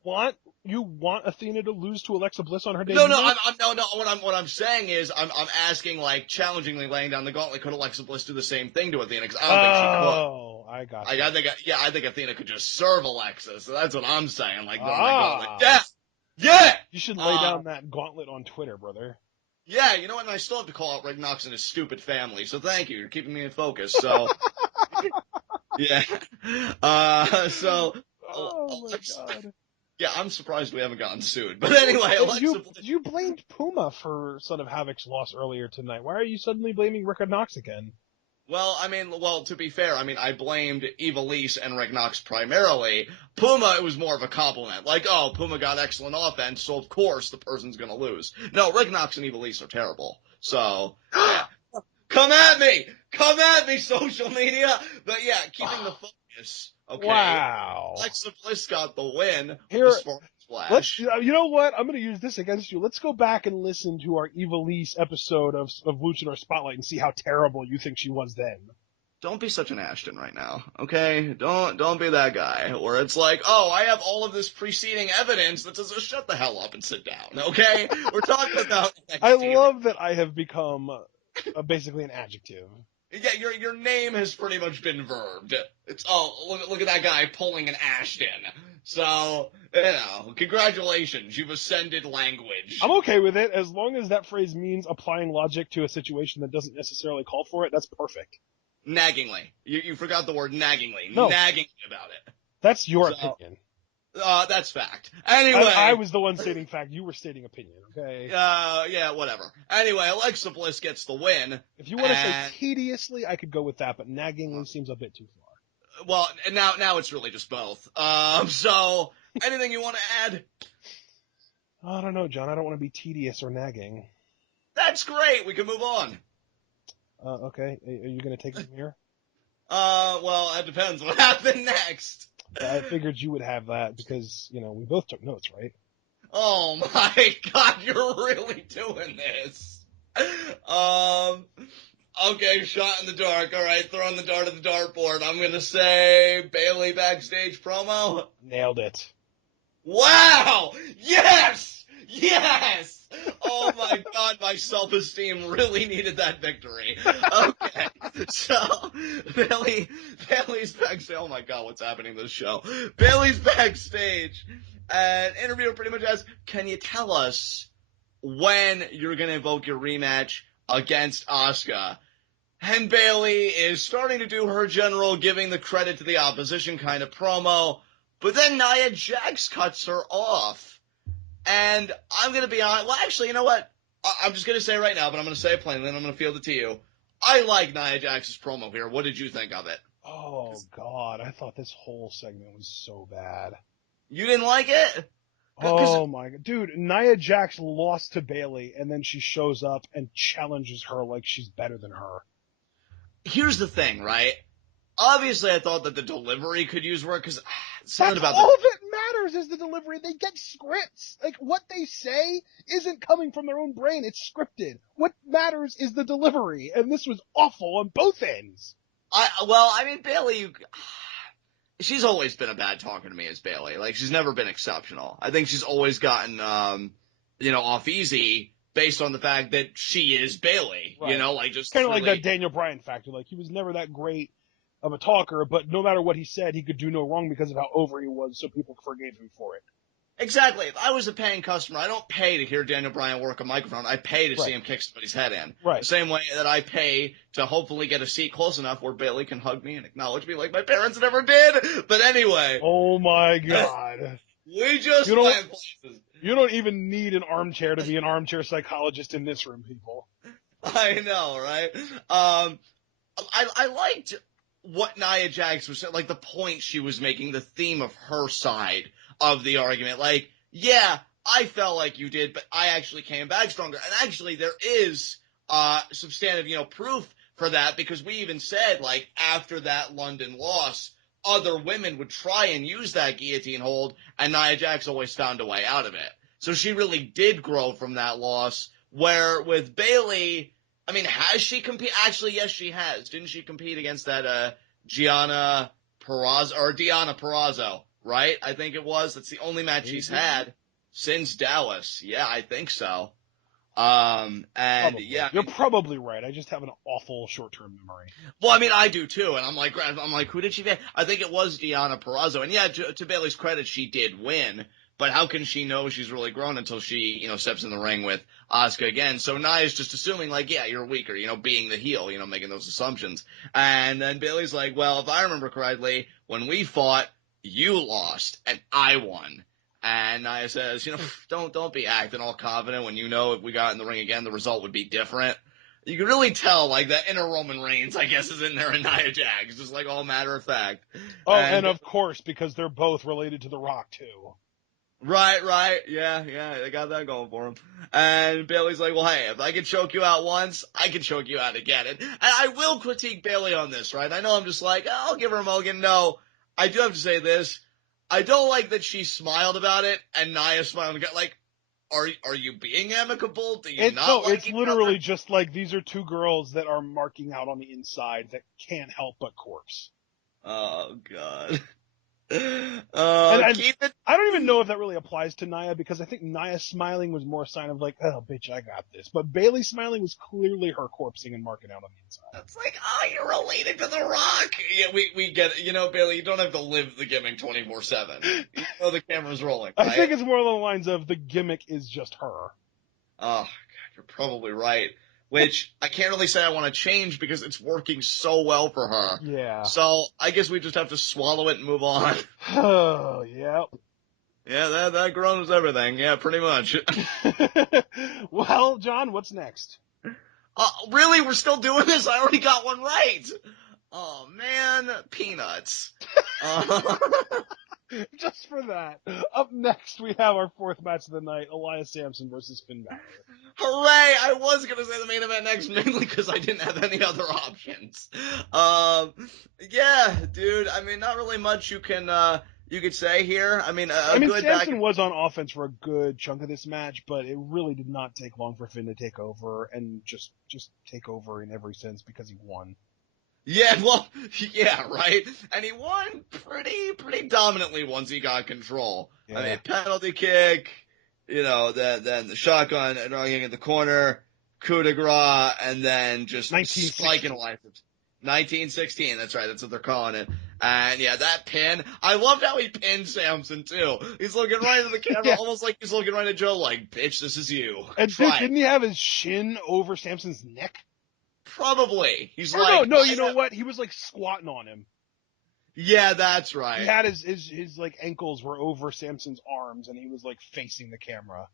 you want Athena to lose to Alexa Bliss on her debut? No, what I'm saying is, I'm asking, like, challengingly laying down the gauntlet, could Alexa Bliss do the same thing to Athena? Because I don't think she could. Oh, I got you. I think Athena could just serve Alexa, so that's what I'm saying, like, throwing that gauntlet. Ah. Yeah! You should lay down that gauntlet on Twitter, brother. Yeah, you know what, and I still have to call out Rick Knox and his stupid family, so thank you, you're keeping me in focus, so. Yeah. Oh my god. Yeah, I'm surprised we haven't gotten sued. But anyway, Alexa Bliss. You blamed Puma for Son of Havoc's loss earlier tonight. Why are you suddenly blaming Rick Knox again? Well, to be fair, I blamed Ivelisse and Rick Knox primarily. Puma, it was more of a compliment. Like, oh, Puma got excellent offense, so of course the person's gonna lose. No, Rick Knox and Ivelisse are terrible. So, yeah. Come at me, social media! But yeah, keeping the focus, okay? Wow. Alexa Bliss got the win. Here, Splash. you know what? I'm going to use this against you. Let's go back and listen to our Ivelisse episode of Luchador Spotlight and see how terrible you think she was then. Don't be such an Ashton right now, okay? Don't be that guy where it's like, oh, I have all of this preceding evidence that says, shut the hell up and sit down, okay? We're talking about NXT. I love that I have become basically an adjective. Yeah, your name has pretty much been verbed. It's, oh, look at that guy pulling an Ashton. So, you know, congratulations, you've ascended language. I'm okay with it, as long as that phrase means applying logic to a situation that doesn't necessarily call for it, that's perfect. Naggingly. You forgot the word naggingly. No. Nagging about it. That's your opinion. That's fact. Anyway. I was the one stating fact, you were stating opinion, okay? Yeah, whatever. Anyway, Alexa Bliss gets the win. If you want to say tediously, I could go with that, but naggingly seems a bit too far. Well, now it's really just both. So, anything you want to add? I don't know, John. I don't want to be tedious or nagging. That's great. We can move on. Okay. Are you going to take it from here? Well, it depends what happened next. I figured you would have that because, you know, we both took notes, right? Oh my god, you're really doing this. Okay, shot in the dark. Alright, throwing the dart at the dartboard. I'm gonna say Bayley backstage promo. Nailed it. Wow! Yes! Yes! Oh my god, my self-esteem really needed that victory. Okay, so Bayley's backstage. Oh my god, what's happening to this show? Bayley's backstage, and interviewer pretty much asks, can you tell us when you're gonna invoke your rematch against Asuka? And Bayley is starting to do her general giving the credit to the opposition kind of promo, but then Nia Jax cuts her off. And I'm going to be honest. Well, actually, you know what? I'm just going to say right now, but I'm going to say it plainly, and I'm going to field it to you. I like Nia Jax's promo here. What did you think of it? Oh, God. I thought this whole segment was so bad. You didn't like it? Oh, my God. Dude, Nia Jax lost to Bayley, and then she shows up and challenges her like she's better than her. Here's the thing, right? Obviously, I thought that the delivery could use work, because something about all that matters is the delivery. They get scripts. Like, what they say isn't coming from their own brain. It's scripted. What matters is the delivery, and this was awful on both ends. Bayley, she's always been a bad talker to me as Bayley. Like, she's never been exceptional. I think she's always gotten, off easy based on the fact that she is Bayley. Right. You know, like, just kind of like that Daniel Bryan factor. Like, he was never that great of a talker, but no matter what he said, he could do no wrong because of how over he was, so people forgave him for it. Exactly. If I was a paying customer, I don't pay to hear Daniel Bryan work a microphone. I pay to see him kick somebody's head in. Right. The same way that I pay to hopefully get a seat close enough where Bayley can hug me and acknowledge me like my parents never did. But anyway. Oh my god. We just went places. You don't even need an armchair to be an armchair psychologist in this room, people. I know, right? I liked what Nia Jax was saying, like the point she was making, the theme of her side of the argument. Like, yeah, I felt like you did, but I actually came back stronger. And actually, there is substantive, proof for that, because we even said, like, after that London loss, other women would try and use that guillotine hold, and Nia Jax always found a way out of it. So she really did grow from that loss, where with Bayley, I mean, has she competed? Actually, yes, she has. Didn't she compete against that Deonna Purrazzo, right? I think it was. That's the only match she's had since Dallas. Yeah, I think so. And Probably. yeah, You're probably right. I just have an awful short-term memory. well, I mean, I do too, and I'm like, who did she get? I think it was Deonna Purrazzo, and yeah, to Bayley's credit, she did win. But how can she know she's really grown until she, steps in the ring with Asuka again? So Nia's just assuming, like, yeah, you're weaker, being the heel, making those assumptions. And then Bayley's like, well, if I remember correctly, when we fought, you lost and I won. And Nia says, don't be acting all confident when you know if we got in the ring again, the result would be different. You can really tell, like, that inner Roman Reigns, I guess, is in there in Nia Jax, just like all matter of fact. Oh, and of course, because they're both related to The Rock, too. Right. Yeah, they got that going for him. And Bayley's like, well, hey, if I can choke you out once, I can choke you out again. And I will critique Bayley on this, right? I know I'm just like, I'll give her a mulligan. No, I do have to say this. I don't like that she smiled about it, and Nia smiled and got like, are you being amicable? Do you not like it's literally just like, these are two girls that are marking out on the inside that can't help but corpse. Oh, God. I don't even know if that really applies to Nia, because I think Nia smiling was more a sign of like, oh, bitch, I got this. But Bayley smiling was clearly her corpsing and marking out on the inside. It's like, oh, you're related to The Rock. Yeah, we get it. Bayley, you don't have to live the gimmick 24/7. You know the camera's rolling, right? I think it's more along the lines of the gimmick is just her. Oh, God, you're probably right. Which I can't really say I want to change because it's working so well for her. Yeah. So I guess we just have to swallow it and move on. Oh, yeah. Yeah, that grows everything. Yeah, pretty much. Well, John, what's next? Really? We're still doing this? I already got one right. Oh, man. Peanuts. Just for that. Up next, we have our fourth match of the night, Elias Samson versus Finn Balor. Hooray! I was going to say the main event next, mainly because I didn't have any other options. Yeah, dude. I mean, not really much you could say here. I mean, Samson was on offense for a good chunk of this match, but it really did not take long for Finn to take over, and just take over in every sense because he won. Yeah, well, yeah, right? And he won pretty dominantly once he got control. Yeah. I mean, penalty kick, then the shotgun and running in the corner, coup de grace, and then just spiking Elias. 1916, that's right, that's what they're calling it. And yeah, that pin, I loved how he pinned Samson too. He's looking right at the camera, almost like he's looking right at Joe, like, bitch, this is you. And didn't he have his shin over Samson's neck? Probably. He's no, you know what? He was like squatting on him. Yeah, that's right. He had his like ankles were over Samson's arms, and he was like facing the camera.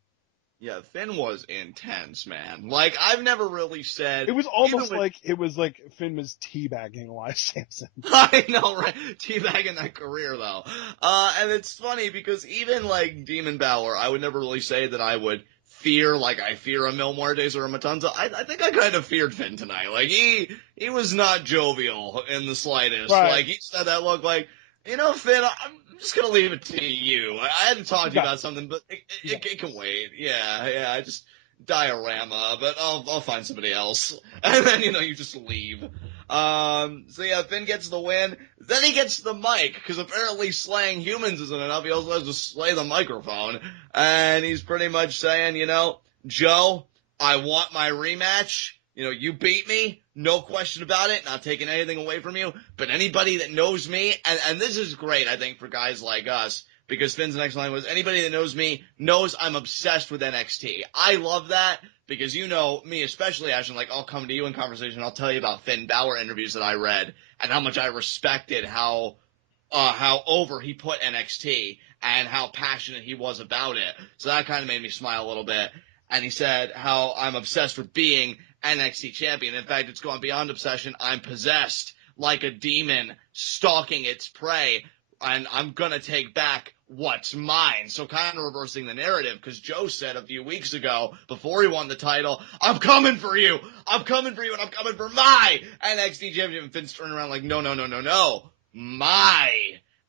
Yeah, Finn was intense, man. Like, I've never really said... It was almost like Finn was teabagging Elias Samson. I know, right? Teabagging that career, though. And it's funny because even, like, Demon Balor, I would never really say that I would fear, like I fear a Mil Muertes or a Matanza. I think I kind of feared Finn tonight. Like, he was not jovial in the slightest. Right. Like, he said that look like, Finn, I'm just gonna leave it to you. I had to talk to you about something, but it can wait. Yeah, just diorama, but I'll find somebody else. And then, you just leave. So yeah, Finn gets the win. Then he gets the mic, because apparently slaying humans isn't enough. He also has to slay the microphone. And he's pretty much saying, Joe, I want my rematch. You beat me, no question about it, not taking anything away from you, but anybody that knows me, and this is great, I think, for guys like us, because Finn's next line was, anybody that knows me knows I'm obsessed with NXT. I love that, because me especially, Ashton, like, I'll come to you in conversation, I'll tell you about Finn Balor interviews that I read, and how much I respected how over he put NXT, and how passionate he was about it. So that kind of made me smile a little bit. And he said how I'm obsessed with being NXT champion. In fact, it's gone beyond obsession. I'm possessed like a demon stalking its prey, and I'm gonna take back what's mine. So kind of reversing the narrative, because Joe said a few weeks ago, before he won the title, I'm coming for you, and I'm coming for my NXT championship. And Finn's turning around like, no, my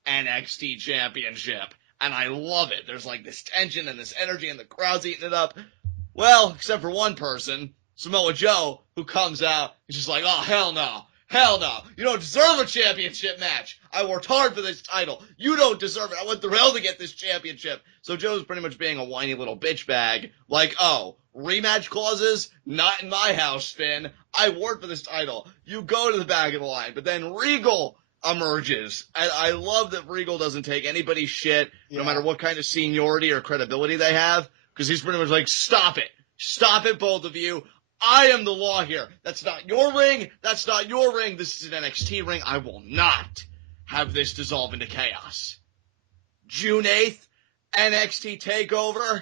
NXT championship. and I love it. There's like this tension and this energy, and the crowd's eating it up. Well, except for one person, Samoa Joe, who comes out, he's just like, oh, hell no. Hell no. You don't deserve a championship match. I worked hard for this title. You don't deserve it. I went through hell to get this championship. So Joe's pretty much being a whiny little bitch bag. Like, oh, rematch clauses? Not in my house, Finn. I worked for this title. You go to the back of the line. But then Regal emerges. And I love that Regal doesn't take anybody's shit, no matter what kind of seniority or credibility they have. Because he's pretty much like, stop it. Stop it, both of you. I am the law here. That's not your ring. That's not your ring. This is an NXT ring. I will not have this dissolve into chaos. June 8th, NXT TakeOver.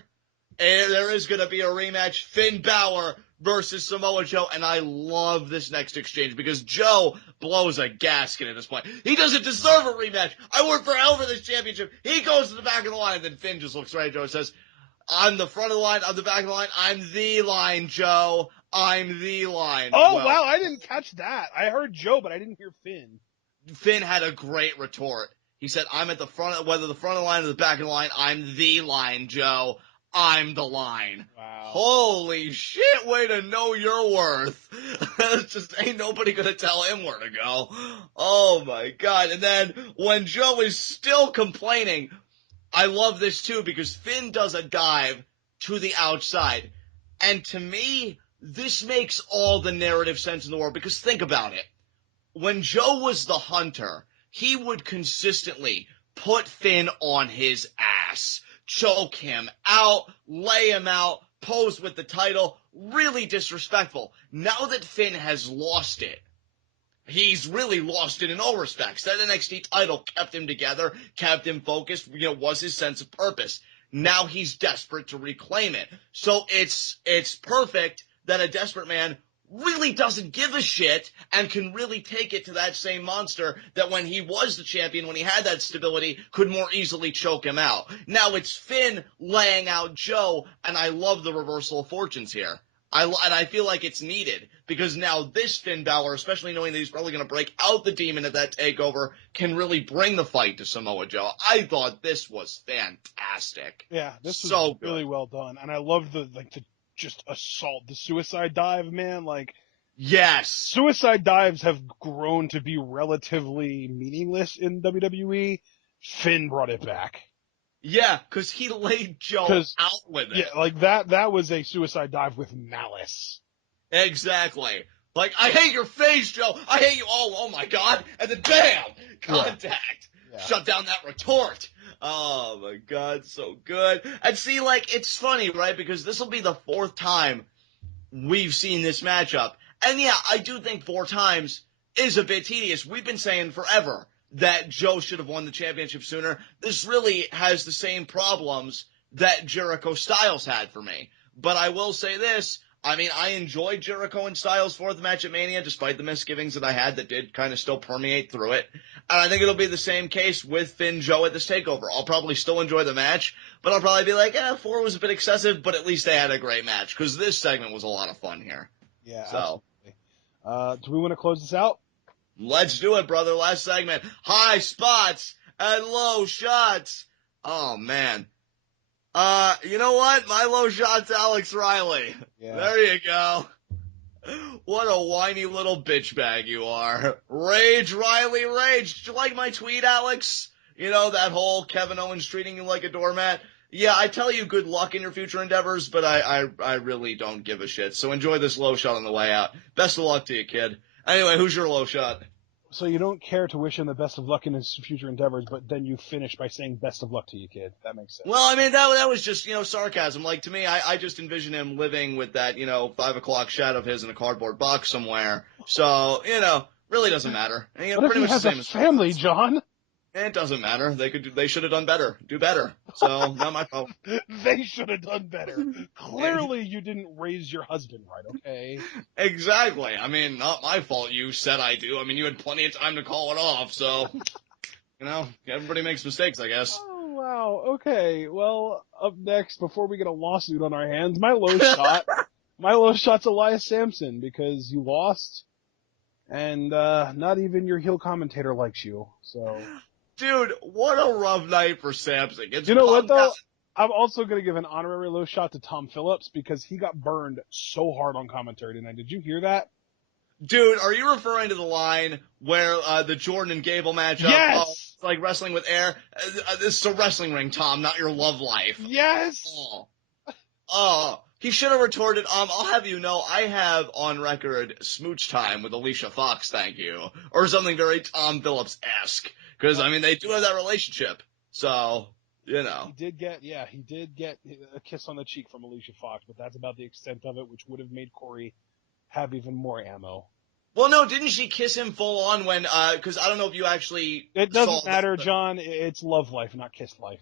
And there is going to be a rematch. Finn Balor versus Samoa Joe. And I love this next exchange because Joe blows a gasket at this point. He doesn't deserve a rematch. I worked for hell for this championship. He goes to the back of the line. And then Finn just looks right at Joe and says, I'm the front of the line, I'm the back of the line, I'm the line, Joe. I'm the line. Oh, well, wow, I didn't catch that. I heard Joe, but I didn't hear Finn. Finn had a great retort. He said, I'm at the front, whether the front of the line or the back of the line, I'm the line, Joe. I'm the line. Wow. Holy shit, way to know your worth. Just ain't nobody gonna tell him where to go. Oh my God. And then when Joe is still complaining, I love this too because Finn does a dive to the outside. And to me, this makes all the narrative sense in the world because think about it. When Joe was the hunter, he would consistently put Finn on his ass, choke him out, lay him out, pose with the title, really disrespectful. Now that Finn has lost it, he's really lost it in all respects. That NXT title kept him together, kept him focused, was his sense of purpose. Now he's desperate to reclaim it. So it's perfect that a desperate man really doesn't give a shit and can really take it to that same monster that when he was the champion, when he had that stability, could more easily choke him out. Now it's Finn laying out Joe, and I love the reversal of fortunes here. And I feel like it's needed because now this Finn Balor, especially knowing that he's probably going to break out the demon at that takeover, can really bring the fight to Samoa Joe. I thought this was fantastic. Yeah, this was so really well done, and I love the just assault, the suicide dive, man. Like, yes, suicide dives have grown to be relatively meaningless in WWE. Finn brought it back. Yeah, because he laid Joe out with it. Yeah, like that was a suicide dive with malice. Exactly. Like, I hate your face, Joe. I hate you. Oh my God. And then bam, contact. Yeah. Shut down that retort. Oh my God, so good. And see, like, it's funny, right? Because this will be the 4th time we've seen this matchup. And yeah, I do think 4 times is a bit tedious. We've been saying forever that Joe should have won the championship sooner. This really has the same problems that Jericho Styles had for me. But I will say this. I mean, I enjoyed Jericho and Styles' 4th match at Mania, despite the misgivings that I had that did kind of still permeate through it. And I think it'll be the same case with Finn Joe at this takeover. I'll probably still enjoy the match, but I'll probably be like, 4 was a bit excessive, but at least they had a great match, because this segment was a lot of fun here. Yeah, so. Absolutely. Do we want to close this out? Let's do it, brother. Last segment. High spots and low shots. Oh, man. You know what? My low shot's Alex Riley. Yeah. There you go. What a whiny little bitch bag you are. Rage, Riley, rage. Did you like my tweet, Alex? You know, that whole Kevin Owens treating you like a doormat? Yeah, I tell you good luck in your future endeavors, but I really don't give a shit. So enjoy this low shot on the way out. Best of luck to you, kid. Anyway, who's your low shot? So you don't care to wish him the best of luck in his future endeavors, but then you finish by saying best of luck to you, kid. That makes sense. Well, I mean, that was just, sarcasm. Like, to me, I just envision him living with that, 5 o'clock shadow of his in a cardboard box somewhere. So, really doesn't matter. And, what if he has a family, John? It doesn't matter. They should have done better. Do better. So, not my fault. They should have done better. Clearly you didn't raise your husband right, okay? Exactly. I mean, not my fault you said I do. I mean, you had plenty of time to call it off, so, everybody makes mistakes, I guess. Oh, wow. Okay. Well, up next, before we get a lawsuit on our hands, my low shot's Elias Samson, because you lost, and not even your heel commentator likes you, so... Dude, what a rough night for Samson. It's You know what, come down. though? I'm also going to give an honorary low shot to Tom Phillips because he got burned so hard on commentary tonight. Did you hear that? Dude, are you referring to the line where the Jordan and Gable matchup? Yes! Oh, it's like wrestling with air. This is a wrestling ring, Tom, not your love life. Yes! He should have retorted, I'll have you know, I have on record smooch time with Alicia Fox, thank you. Or something very Tom Phillips-esque. Because, I mean, they do have that relationship. So, you know. He did get a kiss on the cheek from Alicia Fox, but that's about the extent of it, which would have made Corey have even more ammo. Well, no, didn't she kiss him full on when, because I don't know if you actually It doesn't saw matter, John. It's love life, not kiss life.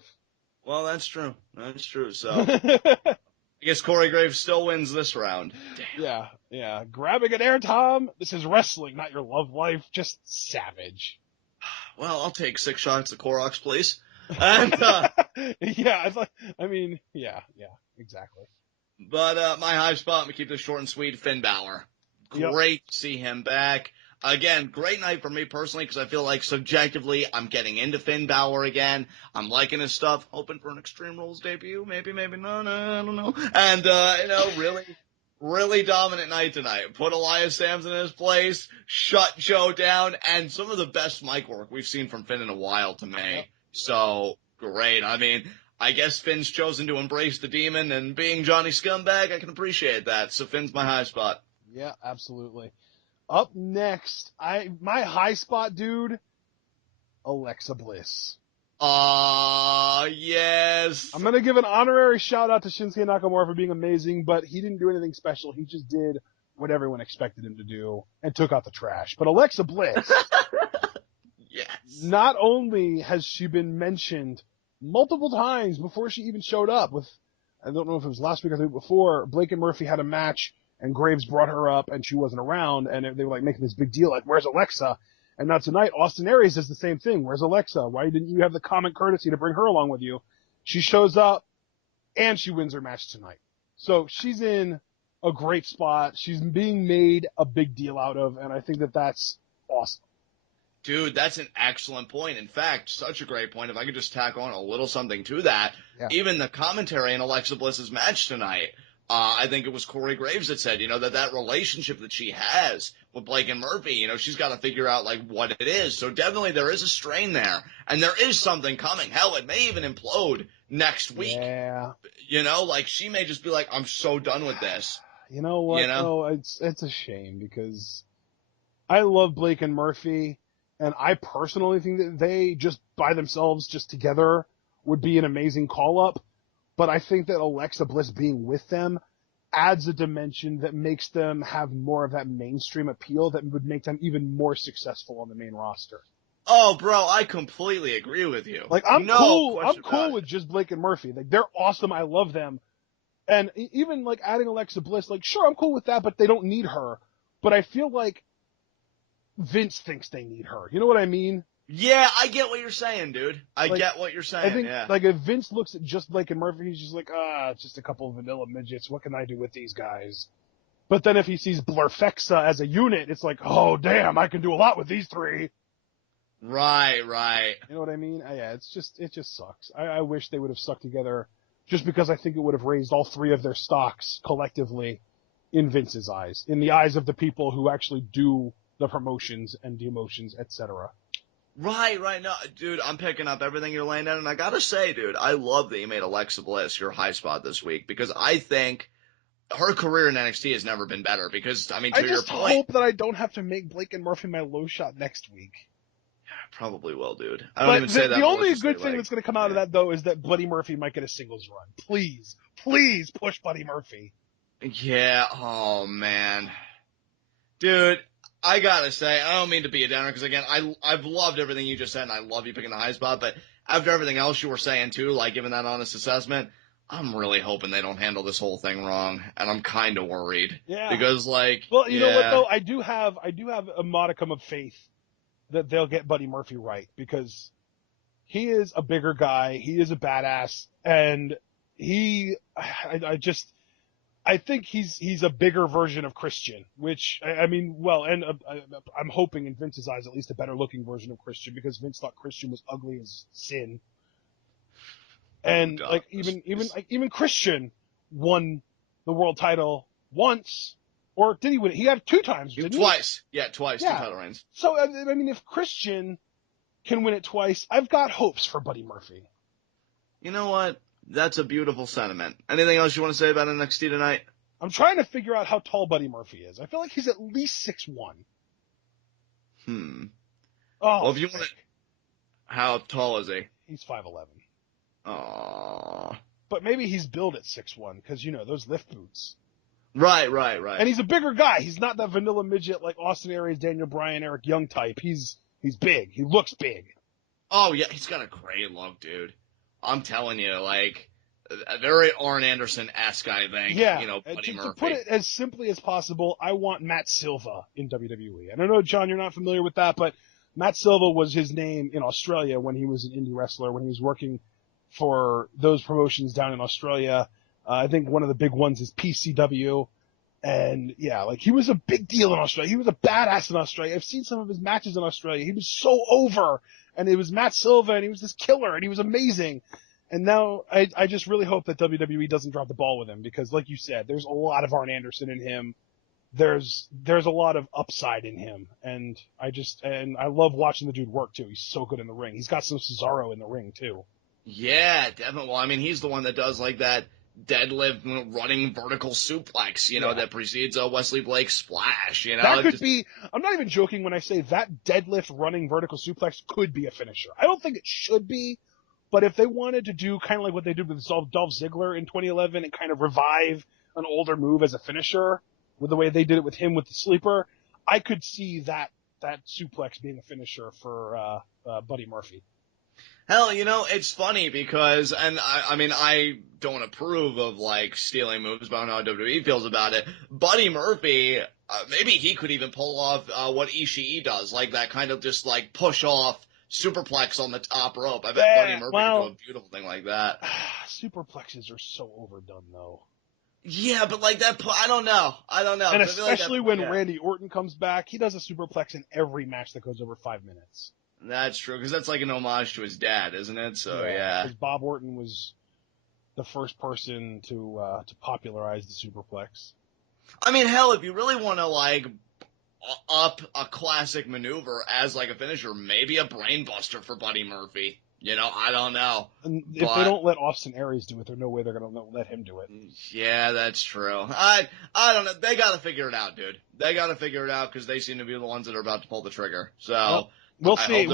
Well, that's true. That's true. So, I guess Corey Graves still wins this round. Damn. Yeah. Grabbing an air, Tom. This is wrestling, not your love life. Just savage. Well, I'll take 6 shots of Koroks, please. And, yeah, exactly. But my high spot, we keep this short and sweet, Finn Balor. Great to see him back. Again, great night for me personally because I feel like subjectively I'm getting into Finn Balor again. I'm liking his stuff, hoping for an Extreme Rules debut. Maybe no, I don't know. And, really dominant night tonight. Put Elias Samson in his place, shut Joe down, and some of the best mic work we've seen from Finn in a while to me. Yep. So, great. I mean, I guess Finn's chosen to embrace the demon, and being Johnny Scumbag, I can appreciate that. So Finn's my high spot. Yeah, absolutely. Up next, my high spot, dude, Alexa Bliss. Yes. I'm going to give an honorary shout out to Shinsuke Nakamura for being amazing, but he didn't do anything special. He just did what everyone expected him to do and took out the trash. But Alexa Bliss, yes. Not only has she been mentioned multiple times before she even showed up with, I don't know if it was last week or the week before, Blake and Murphy had a match and Graves brought her up and she wasn't around and they were like making this big deal like, where's Alexa? And now tonight, Austin Aries does the same thing. Where's Alexa? Why didn't you have the common courtesy to bring her along with you? She shows up and she wins her match tonight. So she's in a great spot. She's being made a big deal out of, and I think that that's awesome. Dude, that's an excellent point. In fact, such a great point. If I could just tack on a little something to that, even the commentary in Alexa Bliss's match tonight, I think it was Corey Graves that said, that relationship that she has with Blake and Murphy, she's got to figure out, like, what it is. So definitely there is a strain there. And there is something coming. Hell, it may even implode next week. Yeah. Like, she may just be like, I'm so done with this. You know what? No, it's a shame because I love Blake and Murphy. And I personally think that they just by themselves, just together, would be an amazing call-up. But I think that Alexa Bliss being with them adds a dimension that makes them have more of that mainstream appeal that would make them even more successful on the main roster. Oh, bro, I completely agree with you. Like, I'm cool with just Blake and Murphy. Like, they're awesome. I love them. And even, like, adding Alexa Bliss, like, sure, I'm cool with that, but they don't need her. But I feel like Vince thinks they need her. You know what I mean? Yeah, I get what you're saying, dude. I get what you're saying. I think, like, if Vince looks at just Blake and Murphy, he's just like, it's just a couple of vanilla midgets. What can I do with these guys? But then if he sees Blurfexa as a unit, it's like, oh, damn, I can do a lot with these three. Right. You know what I mean? Yeah, it just sucks. I wish they would have stuck together just because I think it would have raised all three of their stocks collectively in Vince's eyes, in the eyes of the people who actually do the promotions and demotions, etc. Right. No, dude, I'm picking up everything you're laying down, and I gotta say, dude, I love that you made Alexa Bliss your high spot this week, because I think her career in NXT has never been better, because, I mean, to your point... I just hope that I don't have to make Blake and Murphy my low shot next week. Probably will, dude. I don't even say that. The only good thing that's going to come out of that, though, is that Buddy Murphy might get a singles run. Please push Buddy Murphy. Yeah, oh, man. Dude... I gotta say, I don't mean to be a downer, because again, I've loved everything you just said, and I love you picking the high spot, but after everything else you were saying too, like giving that honest assessment, I'm really hoping they don't handle this whole thing wrong, and I'm kind of worried. Yeah. Because like, well, you know what though, I do have a modicum of faith that they'll get Buddy Murphy right, because he is a bigger guy, he is a badass, and I I think he's a bigger version of Christian, which I mean, well, and I'm hoping in Vince's eyes at least a better looking version of Christian, because Vince thought Christian was ugly as sin. And like even Christian won the world title once, or did he win it? He got it 2 times, didn't he? Twice. Yeah, twice. Yeah. 2 title reigns. So I mean, if Christian can win it twice, I've got hopes for Buddy Murphy. You know what? That's a beautiful sentiment. Anything else you want to say about NXT tonight? I'm trying to figure out how tall Buddy Murphy is. I feel like he's at least 6'1". Oh, well, if you want to, how tall is he? He's 5'11". Aww. But maybe he's billed at 6'1", because, you know, those lift boots. Right. And he's a bigger guy. He's not that vanilla midget like Austin Aries, Daniel Bryan, Eric Young type. He's big. He looks big. Oh, yeah, he's got a great look, dude. I'm telling you, like, a very Arn Anderson-esque, I think. Yeah. You know, Buddy Murphy. To put it as simply as possible, I want Matt Silva in WWE. And I know, John, you're not familiar with that, but Matt Silva was his name in Australia when he was an indie wrestler, when he was working for those promotions down in Australia. I think one of the big ones is PCW. And yeah, like, he was a big deal in Australia. He was a badass in Australia. I've seen some of his matches in Australia. He was so over. And it was Matt Silva, and he was this killer, and he was amazing. And now I just really hope that WWE doesn't drop the ball with him, because like you said, there's a lot of Arn Anderson in him. There's a lot of upside in him. And I love watching the dude work too. He's so good in the ring. He's got some Cesaro in the ring too. Yeah, definitely. Well, I mean, he's the one that does like that deadlift running vertical suplex, you know, that precedes a Wesley Blake splash, you know. That could be, I'm not even joking when I say that deadlift running vertical suplex could be a finisher. I don't think it should be, but if they wanted to do kind of like what they did with Dolph Ziggler in 2011 and kind of revive an older move as a finisher with the way they did it with him with the sleeper, I could see that suplex being a finisher for Buddy Murphy. Hell, you know, it's funny because, and I mean, I don't approve of, like, stealing moves, but I don't know how WWE feels about it. Buddy Murphy, maybe he could even pull off what Ishii does, like that kind of just, like, push off superplex on the top rope. I bet Buddy Murphy could do a beautiful thing like that. Superplexes are so overdone, though. Yeah, but like that, I don't know. And especially when Randy Orton comes back, he does a superplex in every match that goes over 5 minutes. That's true, because that's like an homage to his dad, isn't it? So, yeah. Because Bob Orton was the first person to popularize the superplex. I mean, hell, if you really want to, like, up a classic maneuver as, like, a finisher, maybe a brainbuster for Buddy Murphy. You know, I don't know. And if they don't let Austin Aries do it, there's no way they're going to let him do it. Yeah, that's true. I don't know. They got to figure it out, dude. They got to figure it out, because they seem to be the ones that are about to pull the trigger. So... Well, We'll see.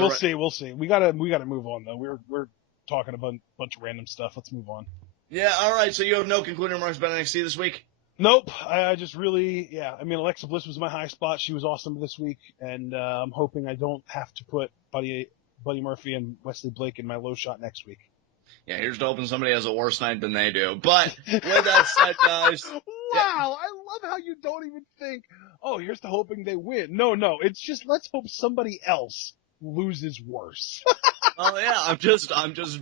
We gotta move on though. We're talking about a bunch of random stuff. Let's move on. Yeah, all right. So you have no concluding remarks about NXT this week? Nope. I just really, I mean, Alexa Bliss was my high spot. She was awesome this week, and I'm hoping I don't have to put Buddy Murphy and Wesley Blake in my low shot next week. Yeah, here's to hoping somebody has a worse night than they do. But with that said, guys. Wow, I love how you don't even think, oh, here's to hoping they win. No, it's just let's hope somebody else loses worse. Oh yeah, I'm just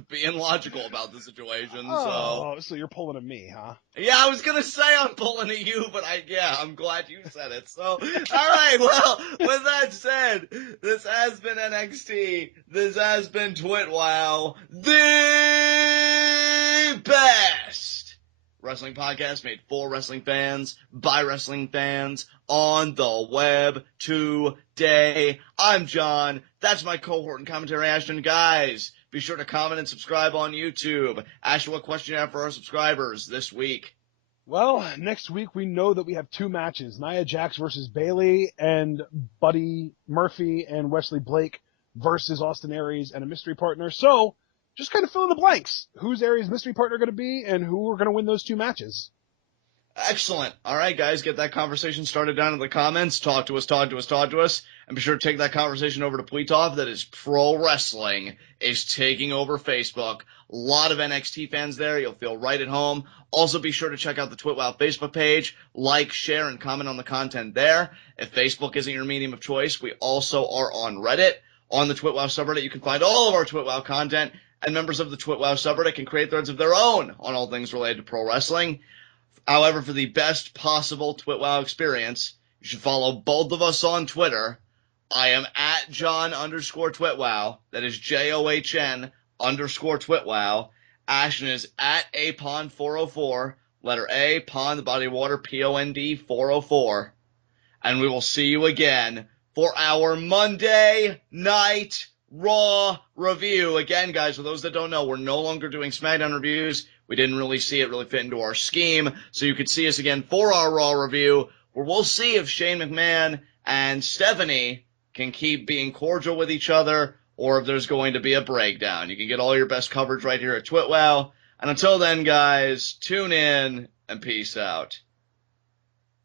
being logical about the situation. So you're pulling at me, huh? Yeah, I was gonna say I'm pulling at you, but I'm glad you said it. So, all right, well, with that said, this has been NXT. This has been TWitWoW, the best wrestling podcast made for wrestling fans, by wrestling fans, on the web today. I'm John. That's my cohort and commentary, Ashton. Guys, be sure to comment and subscribe on YouTube. Ashton, what question you have for our subscribers this week? Well, next week we know that we have 2 matches, Nia Jax versus Bayley, and Buddy Murphy and Wesley Blake versus Austin Aries and a mystery partner. So, just kind of fill in the blanks. Who's Aries' mystery partner going to be, and who are going to win those 2 matches? Excellent. All right, guys, get that conversation started down in the comments. Talk to us. And be sure to take that conversation over to Pletov. That is Pro Wrestling is taking over Facebook. A lot of NXT fans there. You'll feel right at home. Also, be sure to check out the TWitWoW Facebook page. Like, share, and comment on the content there. If Facebook isn't your medium of choice, we also are on Reddit. On the TWitWoW subreddit, you can find all of our TWitWoW content, and members of the TWitWoW subreddit can create threads of their own on all things related to pro wrestling. However, for the best possible TWitWoW experience, you should follow both of us on Twitter. I am at John_TWitWoW. That is JOHN_TWitWoW. Ashton is at APON404. Letter A, Pond, the body of water, POND 404. And we will see you again for our Monday Night Raw review. Again, guys, for those that don't know, we're no longer doing SmackDown reviews. We didn't really see it really fit into our scheme. So you could see us again for our Raw review, where we'll see if Shane McMahon and Stephanie can keep being cordial with each other, or if there's going to be a breakdown. You can get all your best coverage right here at TWitWoW. And until then, guys, tune in and peace out.